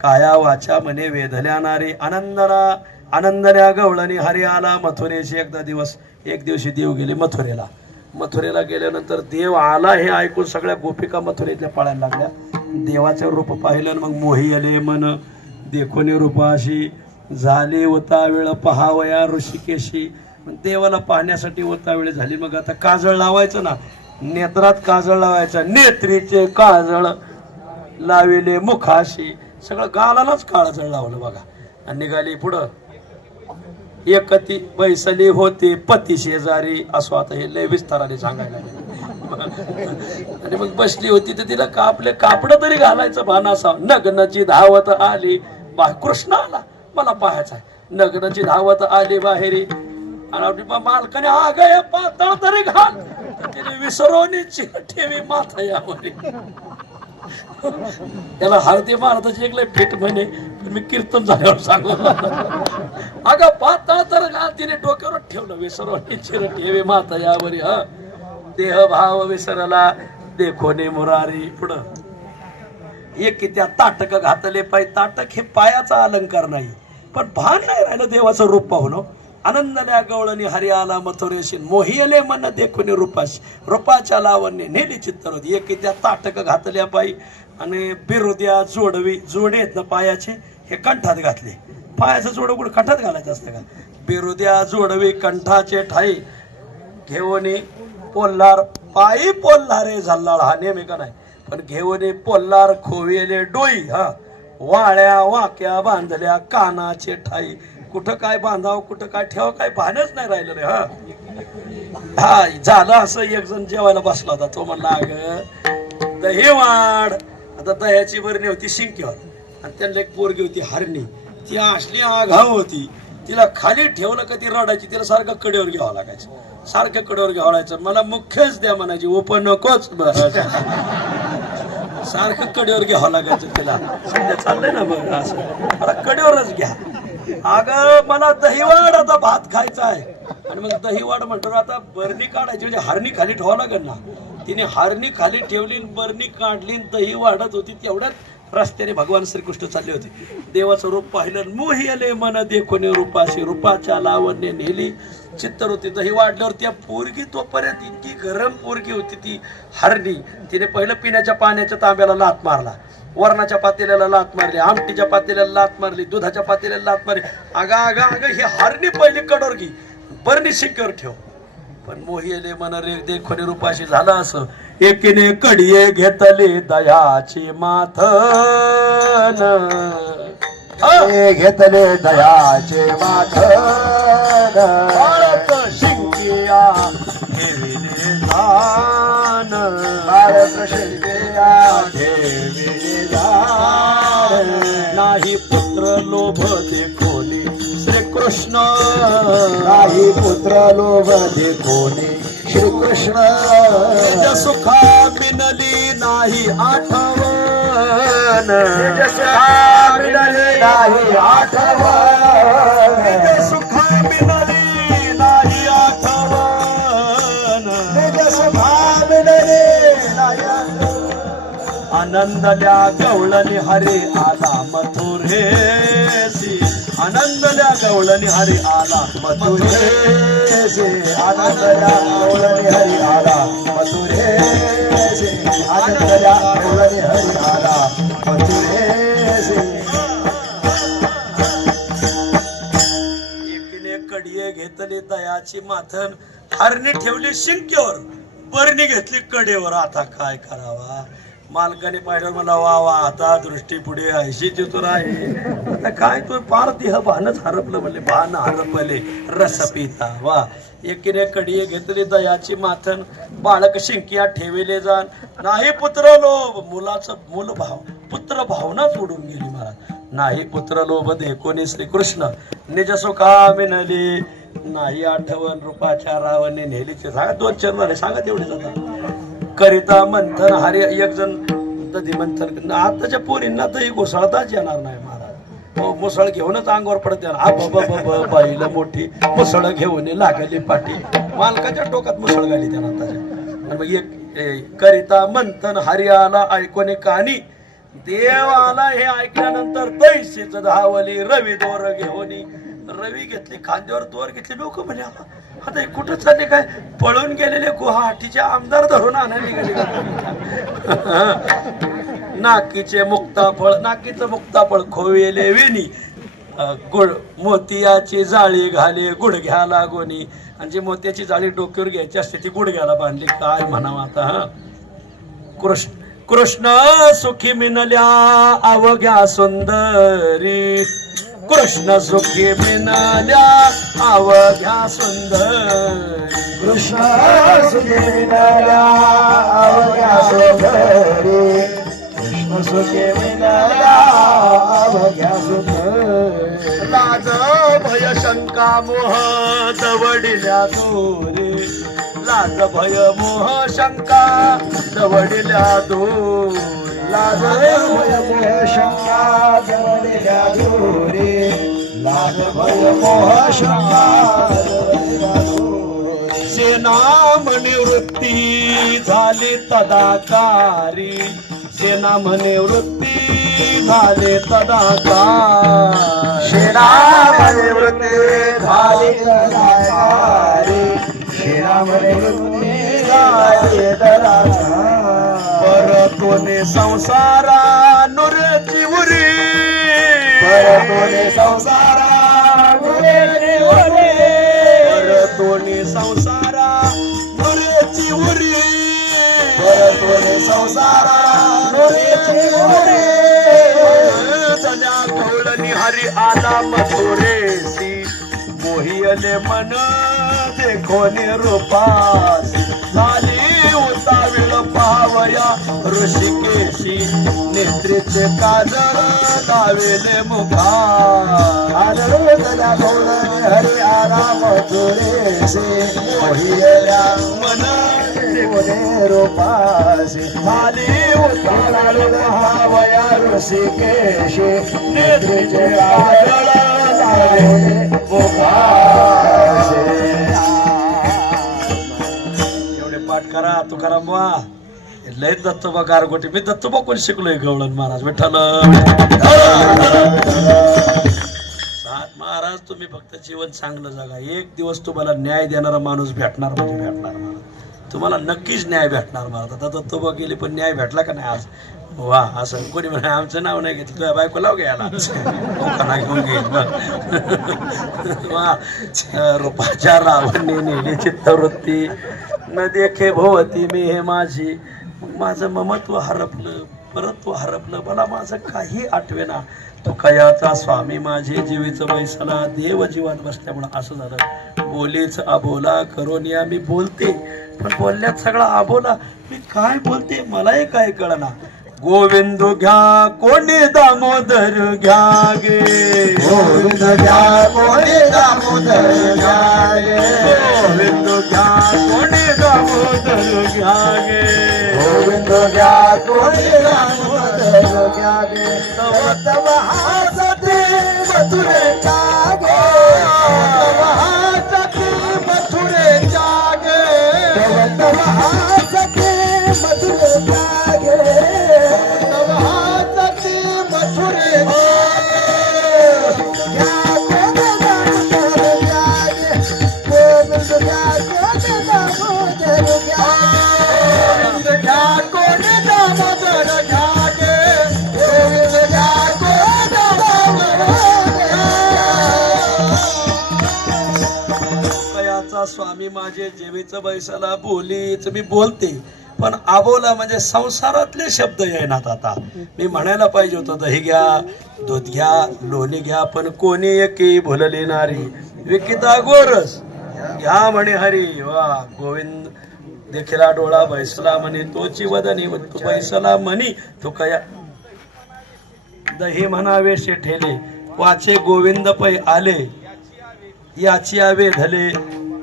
काया वाचा मने वेधल्या नारी, आनंदल्या गवळणी हरी आला मथुरेशी. एक दिवशी देव गेले मथुरेला. मथुरेला गेल्यानंतर देव आला हे ऐकून सगळ्या गोपिका मथुरेतल्या पळायला लागल्या. देवाचं रूप पाहिलं मग मोही आले मन देखोनी रूपाशी. झाली होता वेळ पहावया ऋषिकेशी. देवाला पाहण्यासाठी होता वेळ झाली. मग आता काजळ लावायचं ना, नेत्रात काजळ लावायचं. नेत्रीचे काजळ लाविले मुखाशी. सगळं गालालाच काळजळ लावलं बघा. आणि निघाली पुढं. एकती बैसली होती पती शेजारी. असं आता हे लय विस्ताराने सांगायला आणि मग बसली होती तर तिला आपले कापड तरी घालायचं भान असावं. नग्नाची धावत आली कृष्ण आला मला पाहायचा. नग्नाची धावत आली बाहेरी. आणि मालकाने आगय पातळ तरी घाल. तिने विसरवणी ठेवी माथा यावरी. त्याला हळदी महाराजाची एक लय फिट म्हणे, पण मी कीर्तन झाल्यावर सांगू. अगं पातळ तर घाल. तिने डोक्यावर ठेवलं विसरवणी चिर ठेवी माथा यावरी. हा देह भाव विसरला देखोने मुरारी. पुढं एक की त्या ताटक घातले पाय. ताटक हे पायाचा अलंकार नाही, पण भान नाही राहिलं देवाचं रूप पाहून. आनंदल्या गवळणी हरी आला मथुरेशी. मोहियले मन देखून रूपाशी. रूपाच्या लावण्य नेली चित्तवृत्ती. एक की त्या ताटक घातल्या पायी आणि बिरुद्या जोडवी. जोडे आहेत ना पायाचे, हे कंठात घातले. पायाचं जोड कुठं कंठात घालायचं असतं का. बिरुद्या जोडवी कंठाचे ठाई घेऊन पोल्हार पायी पोल्हारे झाल्लाळ. हा नेहमी का नाही, पण घेऊन पोल्हार खोवेले डोई. हा वाळ्या वाक्या बांधल्या कानाचे ठाई. कुठं काय बांधावं कुठं काय ठेवावं काय पाहणंच नाही राहिलं रे. हा झालं असं. एक जण जेवायला बसला होता. तो म्हणला अगं दही वाढ. आता दह्याची बरणी होती शिंक्यावर आणि त्यांना एक पोरगी होती हरणी. ती असली आघाव होती. तिला खाली ठेवलं का ती रडायची. तिला सारखं कडेवर घ्यावं लागायचं. सारखं कडेवर घ्यावं लागायचं. मला मुख्यच द्या म्हणायची. उप नकोच. सारखं कडेवर घ्यावं लागायचं तिला. सध्या चाललंय ना बघ असं. मला कडेवरच घ्या. अगं मला दहीवाड आता भात खायचा आहे. आणि मग दहीवाड म्हणतो आता बरणी काढायची म्हणजे हरणी खाली ठेवावं लागेल ना. तिने हरणी खाली ठेवली, बरणी काढली, दही वाढत होती. तेवढ्यात रस्त्याने भगवान श्रीकृष्ण चालले होते. देवाचं रूप पाहिलं. मोही आले मन देखोने रूपाशी. रूपाच्या लावण्य नेली चित्तवृत्ती. दही वाढल्यावर त्या पोरगी तोपर्यंत इतकी गरम पोरगी होती ती हरणी. तिने पहिलं पिण्याच्या पाण्याच्या तांब्याला लात मारला, वरणाच्या पातेल्याला लात मारली, आमटीच्या पातेल्याला लात मारली, दुधाच्या पातेल्याला लात मारली. आगा आगा आगा ही हरणी पहिली कडोर घे, बरणी शिक्कर ठेव. पण मोहिले मन रे देखोने रूपाशी. झालं असं. एकीने कडिये घेतले दयाची माथन. घेतले दयाचे माथन. बाळक शिंकिया ठेविले जान. बाळक शिंकिया ठेविले जान. नाही पुत्र लोभ देखोनी श्रीकृष्ण. नाही पुत्र लोभ देखोनी श्रीकृष्ण. निज सुखा मिनली नाही आठवण. निज सुखा मिनली नाही आठवण. निज सुखा मिनली नाही आठवण. निज सुखा मिनली नाही आठवण. आनंदल्या गवळणी हरी आला मथुरेसी. आनंदल्या गवळणी हरी आला मथुरेसी. आनंदल्या गवळणी हरी आला मथुरेसी. आनंदल्या गवळणी हरी आला मथुरे. दयाची माथन हरणी ठेवली शिंक्यावर, बरणी घेतली कडेवर. आता काय करावा? मालकाने पाहिलं मला, वा वा आता दृष्टी पुढे ऐशी चितूर आहे. आता काय तो पार देह भानच हरपलं म्हणले, भान हरपले रस पिता. वा एकीने कडी घेतली दयाची माथन, बाळक शिंकिया ठेविले जाण. नाही पुत्र लोभ, मुलाचं मूल भाव, पुत्र भावना सोडून गेली महाराज. नाही पुत्र लोभ देखोनी श्रीकृष्ण निज सुखा मिनली. नाही आठवण रूपाच्या रावणे नेलीचे. सांगा दोन चरण झाले, सांगा तेवढेच आता. करिता मंथन हरी एक जण दधी मंथन. आताच्या पोरींना तर घुसळताच येणार नाही महाराज. हो मुसळ घेऊनच अंगावर पडते. हा बाबा बाईला मोठी मुसळ घेऊन लागली पाठी. मालकाच्या डोक्यात मुसळ घाली त्याला आताच्या. मग एक करिता मंथन हरियाला ऐकून कहाणी. देव आला हे ऐकल्यानंतर तैशीच धावली रवी दोर घेऊन. रवी घेतली खांद्यावर, दोर घेतली. लोक म्हणे आता कुठं चालले काय? पळून गेलेले गुवाहाटीचे आमदार धरून आणायला निघाले. नाकीचे मुक्ताफळ, नाकीचं मुक्ताफळ खोवेले वेणी. गुड मोतियाची जाळी घाले गुडघ्याला गोनी. आणि जी मोत्याची जाळी डोक्यावर घ्यायची असते ती गुडघ्याला बांधली. काय म्हणावं आता? हा कृष्ण सुखी मिनल्या अवघ्या सुंदरी. कृष्ण सुखी मिनल्या अवघ्या सुंदरी. कृष्ण सुखे विनाल्या अवघ्या सुंदरी. कृष्ण सुखे विनाल्या अवघ्या सुंदरी. लाज भय शंका मोह दवडिल्या दूरी. लाज भय मोह शंका दवडिल्या दूरी. लाज भय मोह शंका दवडिल्या दूरी. लाज भय मोह शंका दवडिल्या दूरी. सेना म्हणे वृत्ती झाली तदाकारी. सेना म्हणे वृत्ती झाले तदाकार. सेना म्हणे वृत्ती झाली तदाकारी. सेना म्हणे वृत्ती झाली तदाकार. परतोने संसारा नुरची उरी. परतोने संसारा नुरची उरी. परतोने संसारा नुरची उरी. परतोने संसारा नुरची उरी. जल्या कवळणी हरी आला मथुरेसी. मोहियले मन देखोने रूपासी. झाली उताविळ पावया ऋषिकेशी. नेत्रीचे काजळ लावेले मुखा. आदरुदल्या गौरवी हरी आला मथुरेसी. मोहियल्या मन देखोने रूपासी. झाली उताविळ पावया ऋषिकेशी. नेत्रीचे काजळ लावेले मुखासी. पाठ करा तुकाराम वा. लय दत्तोबा गारगोटी. मी दत्तोबा कोण शिकलोय गवळण महाराज विठ्ठल. सात महाराज तुम्ही फक्त जीवन चांगलं जगा. एक दिवस तुम्हाला न्याय देणारा माणूस भेटणार म्हणजे भेटणार महाराज. तुम्हाला नक्कीच न्याय भेटणार महाराज. आता दत्तोबा गेले पण न्याय भेटला का नाही आज? वा असं कोणी म्हणा आमचं नाव नाही घेतलं, तुझ्या बायको लाव घ्यायला घेऊन घेईल. वा रूपाच्या रावणे नेली चित्तवृत्ती. न देखे भोवती मी हे माझी. माझं ममत्व हरपलं, परत्व हरपलं, मला माझं काही आठवेना. तो कयाचा स्वामी माझे जीवीचं बैसला. देव जीवन बसल्यामुळं असं झालं. बोलीच अबोला करून या मी बोलते, पण बोलण्यात सगळा अबोला. मी काय बोलते मलाही काय कळना. गोविंद घ्या कोणी दामोदर घ्या गे. गोविंद घ्या कोणी दामोदर घ्या गे. गोविंद घ्या कोणी दामोदर घ्या गे. गोविंद घ्या कोणी दामोदर घ्या गे. तव तव हासते मथुरे जागे. तव हासते मथुरे जागे. तव तव हासते मथुरे जागे. तव हासते मथुरे जागे. घ्या कोणी दामोदर घ्या गे. गोविंद घ्या कोणी दामोदर घ्या गे. घ्या कोणी दामोदर घ्या गे. गोविंद घ्या कोणी दामोदर स्वामी माझे जेवीचं बैसाला बोलीच मी बोलते, पण आबोला म्हणजे संसारातले शब्द येणार. आता मी म्हणायला पाहिजे होतं दही घ्या, दूध घ्या, लोणी घ्या, पण कोणी एकी भुलली नारी विकिता गोरस घ्या म्हणे हरी. वा गोविंद देखिला डोळा बैसला म्हणे तोची वदनी तू बैसला म्हणी तू कया दही म्हणावेशे ठेले वाचे गोविंद पै आले याची आवे धले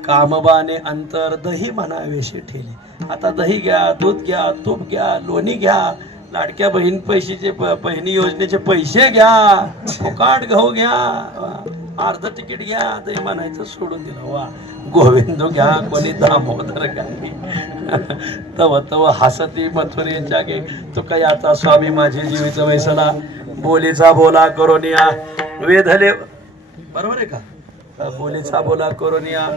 कामबाने अंतर दही म्हणावेशे ठेले. आता दही घ्या, दूध घ्या, तूप घ्या, लोणी घ्या, लाडक्या बहीण पैशाचे बहिणी योजनेचे पैसे घ्या, फुकाट गहू घ्या, अर्ध तिकीट घ्या, दही म्हणायचं सोडून दिलं. वा गोविंद घ्या कोणी दामोदर गाई तव तव हसती मथुरी जागे तो काही आता स्वामी माझे जीवित वैसला बोलीचा बोला करून या वेधले. बरोबर आहे का? बोलीचा बोला करून या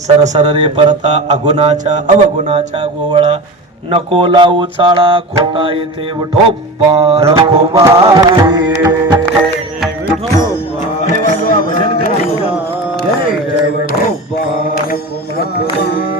सरसर रे परता अगुणाच्या अवगुणाच्या गोवळा नको लावू चाळा खोटा येथे विठोबा रखुमाई भजन करा. जय जय विठोबा रखुमाई.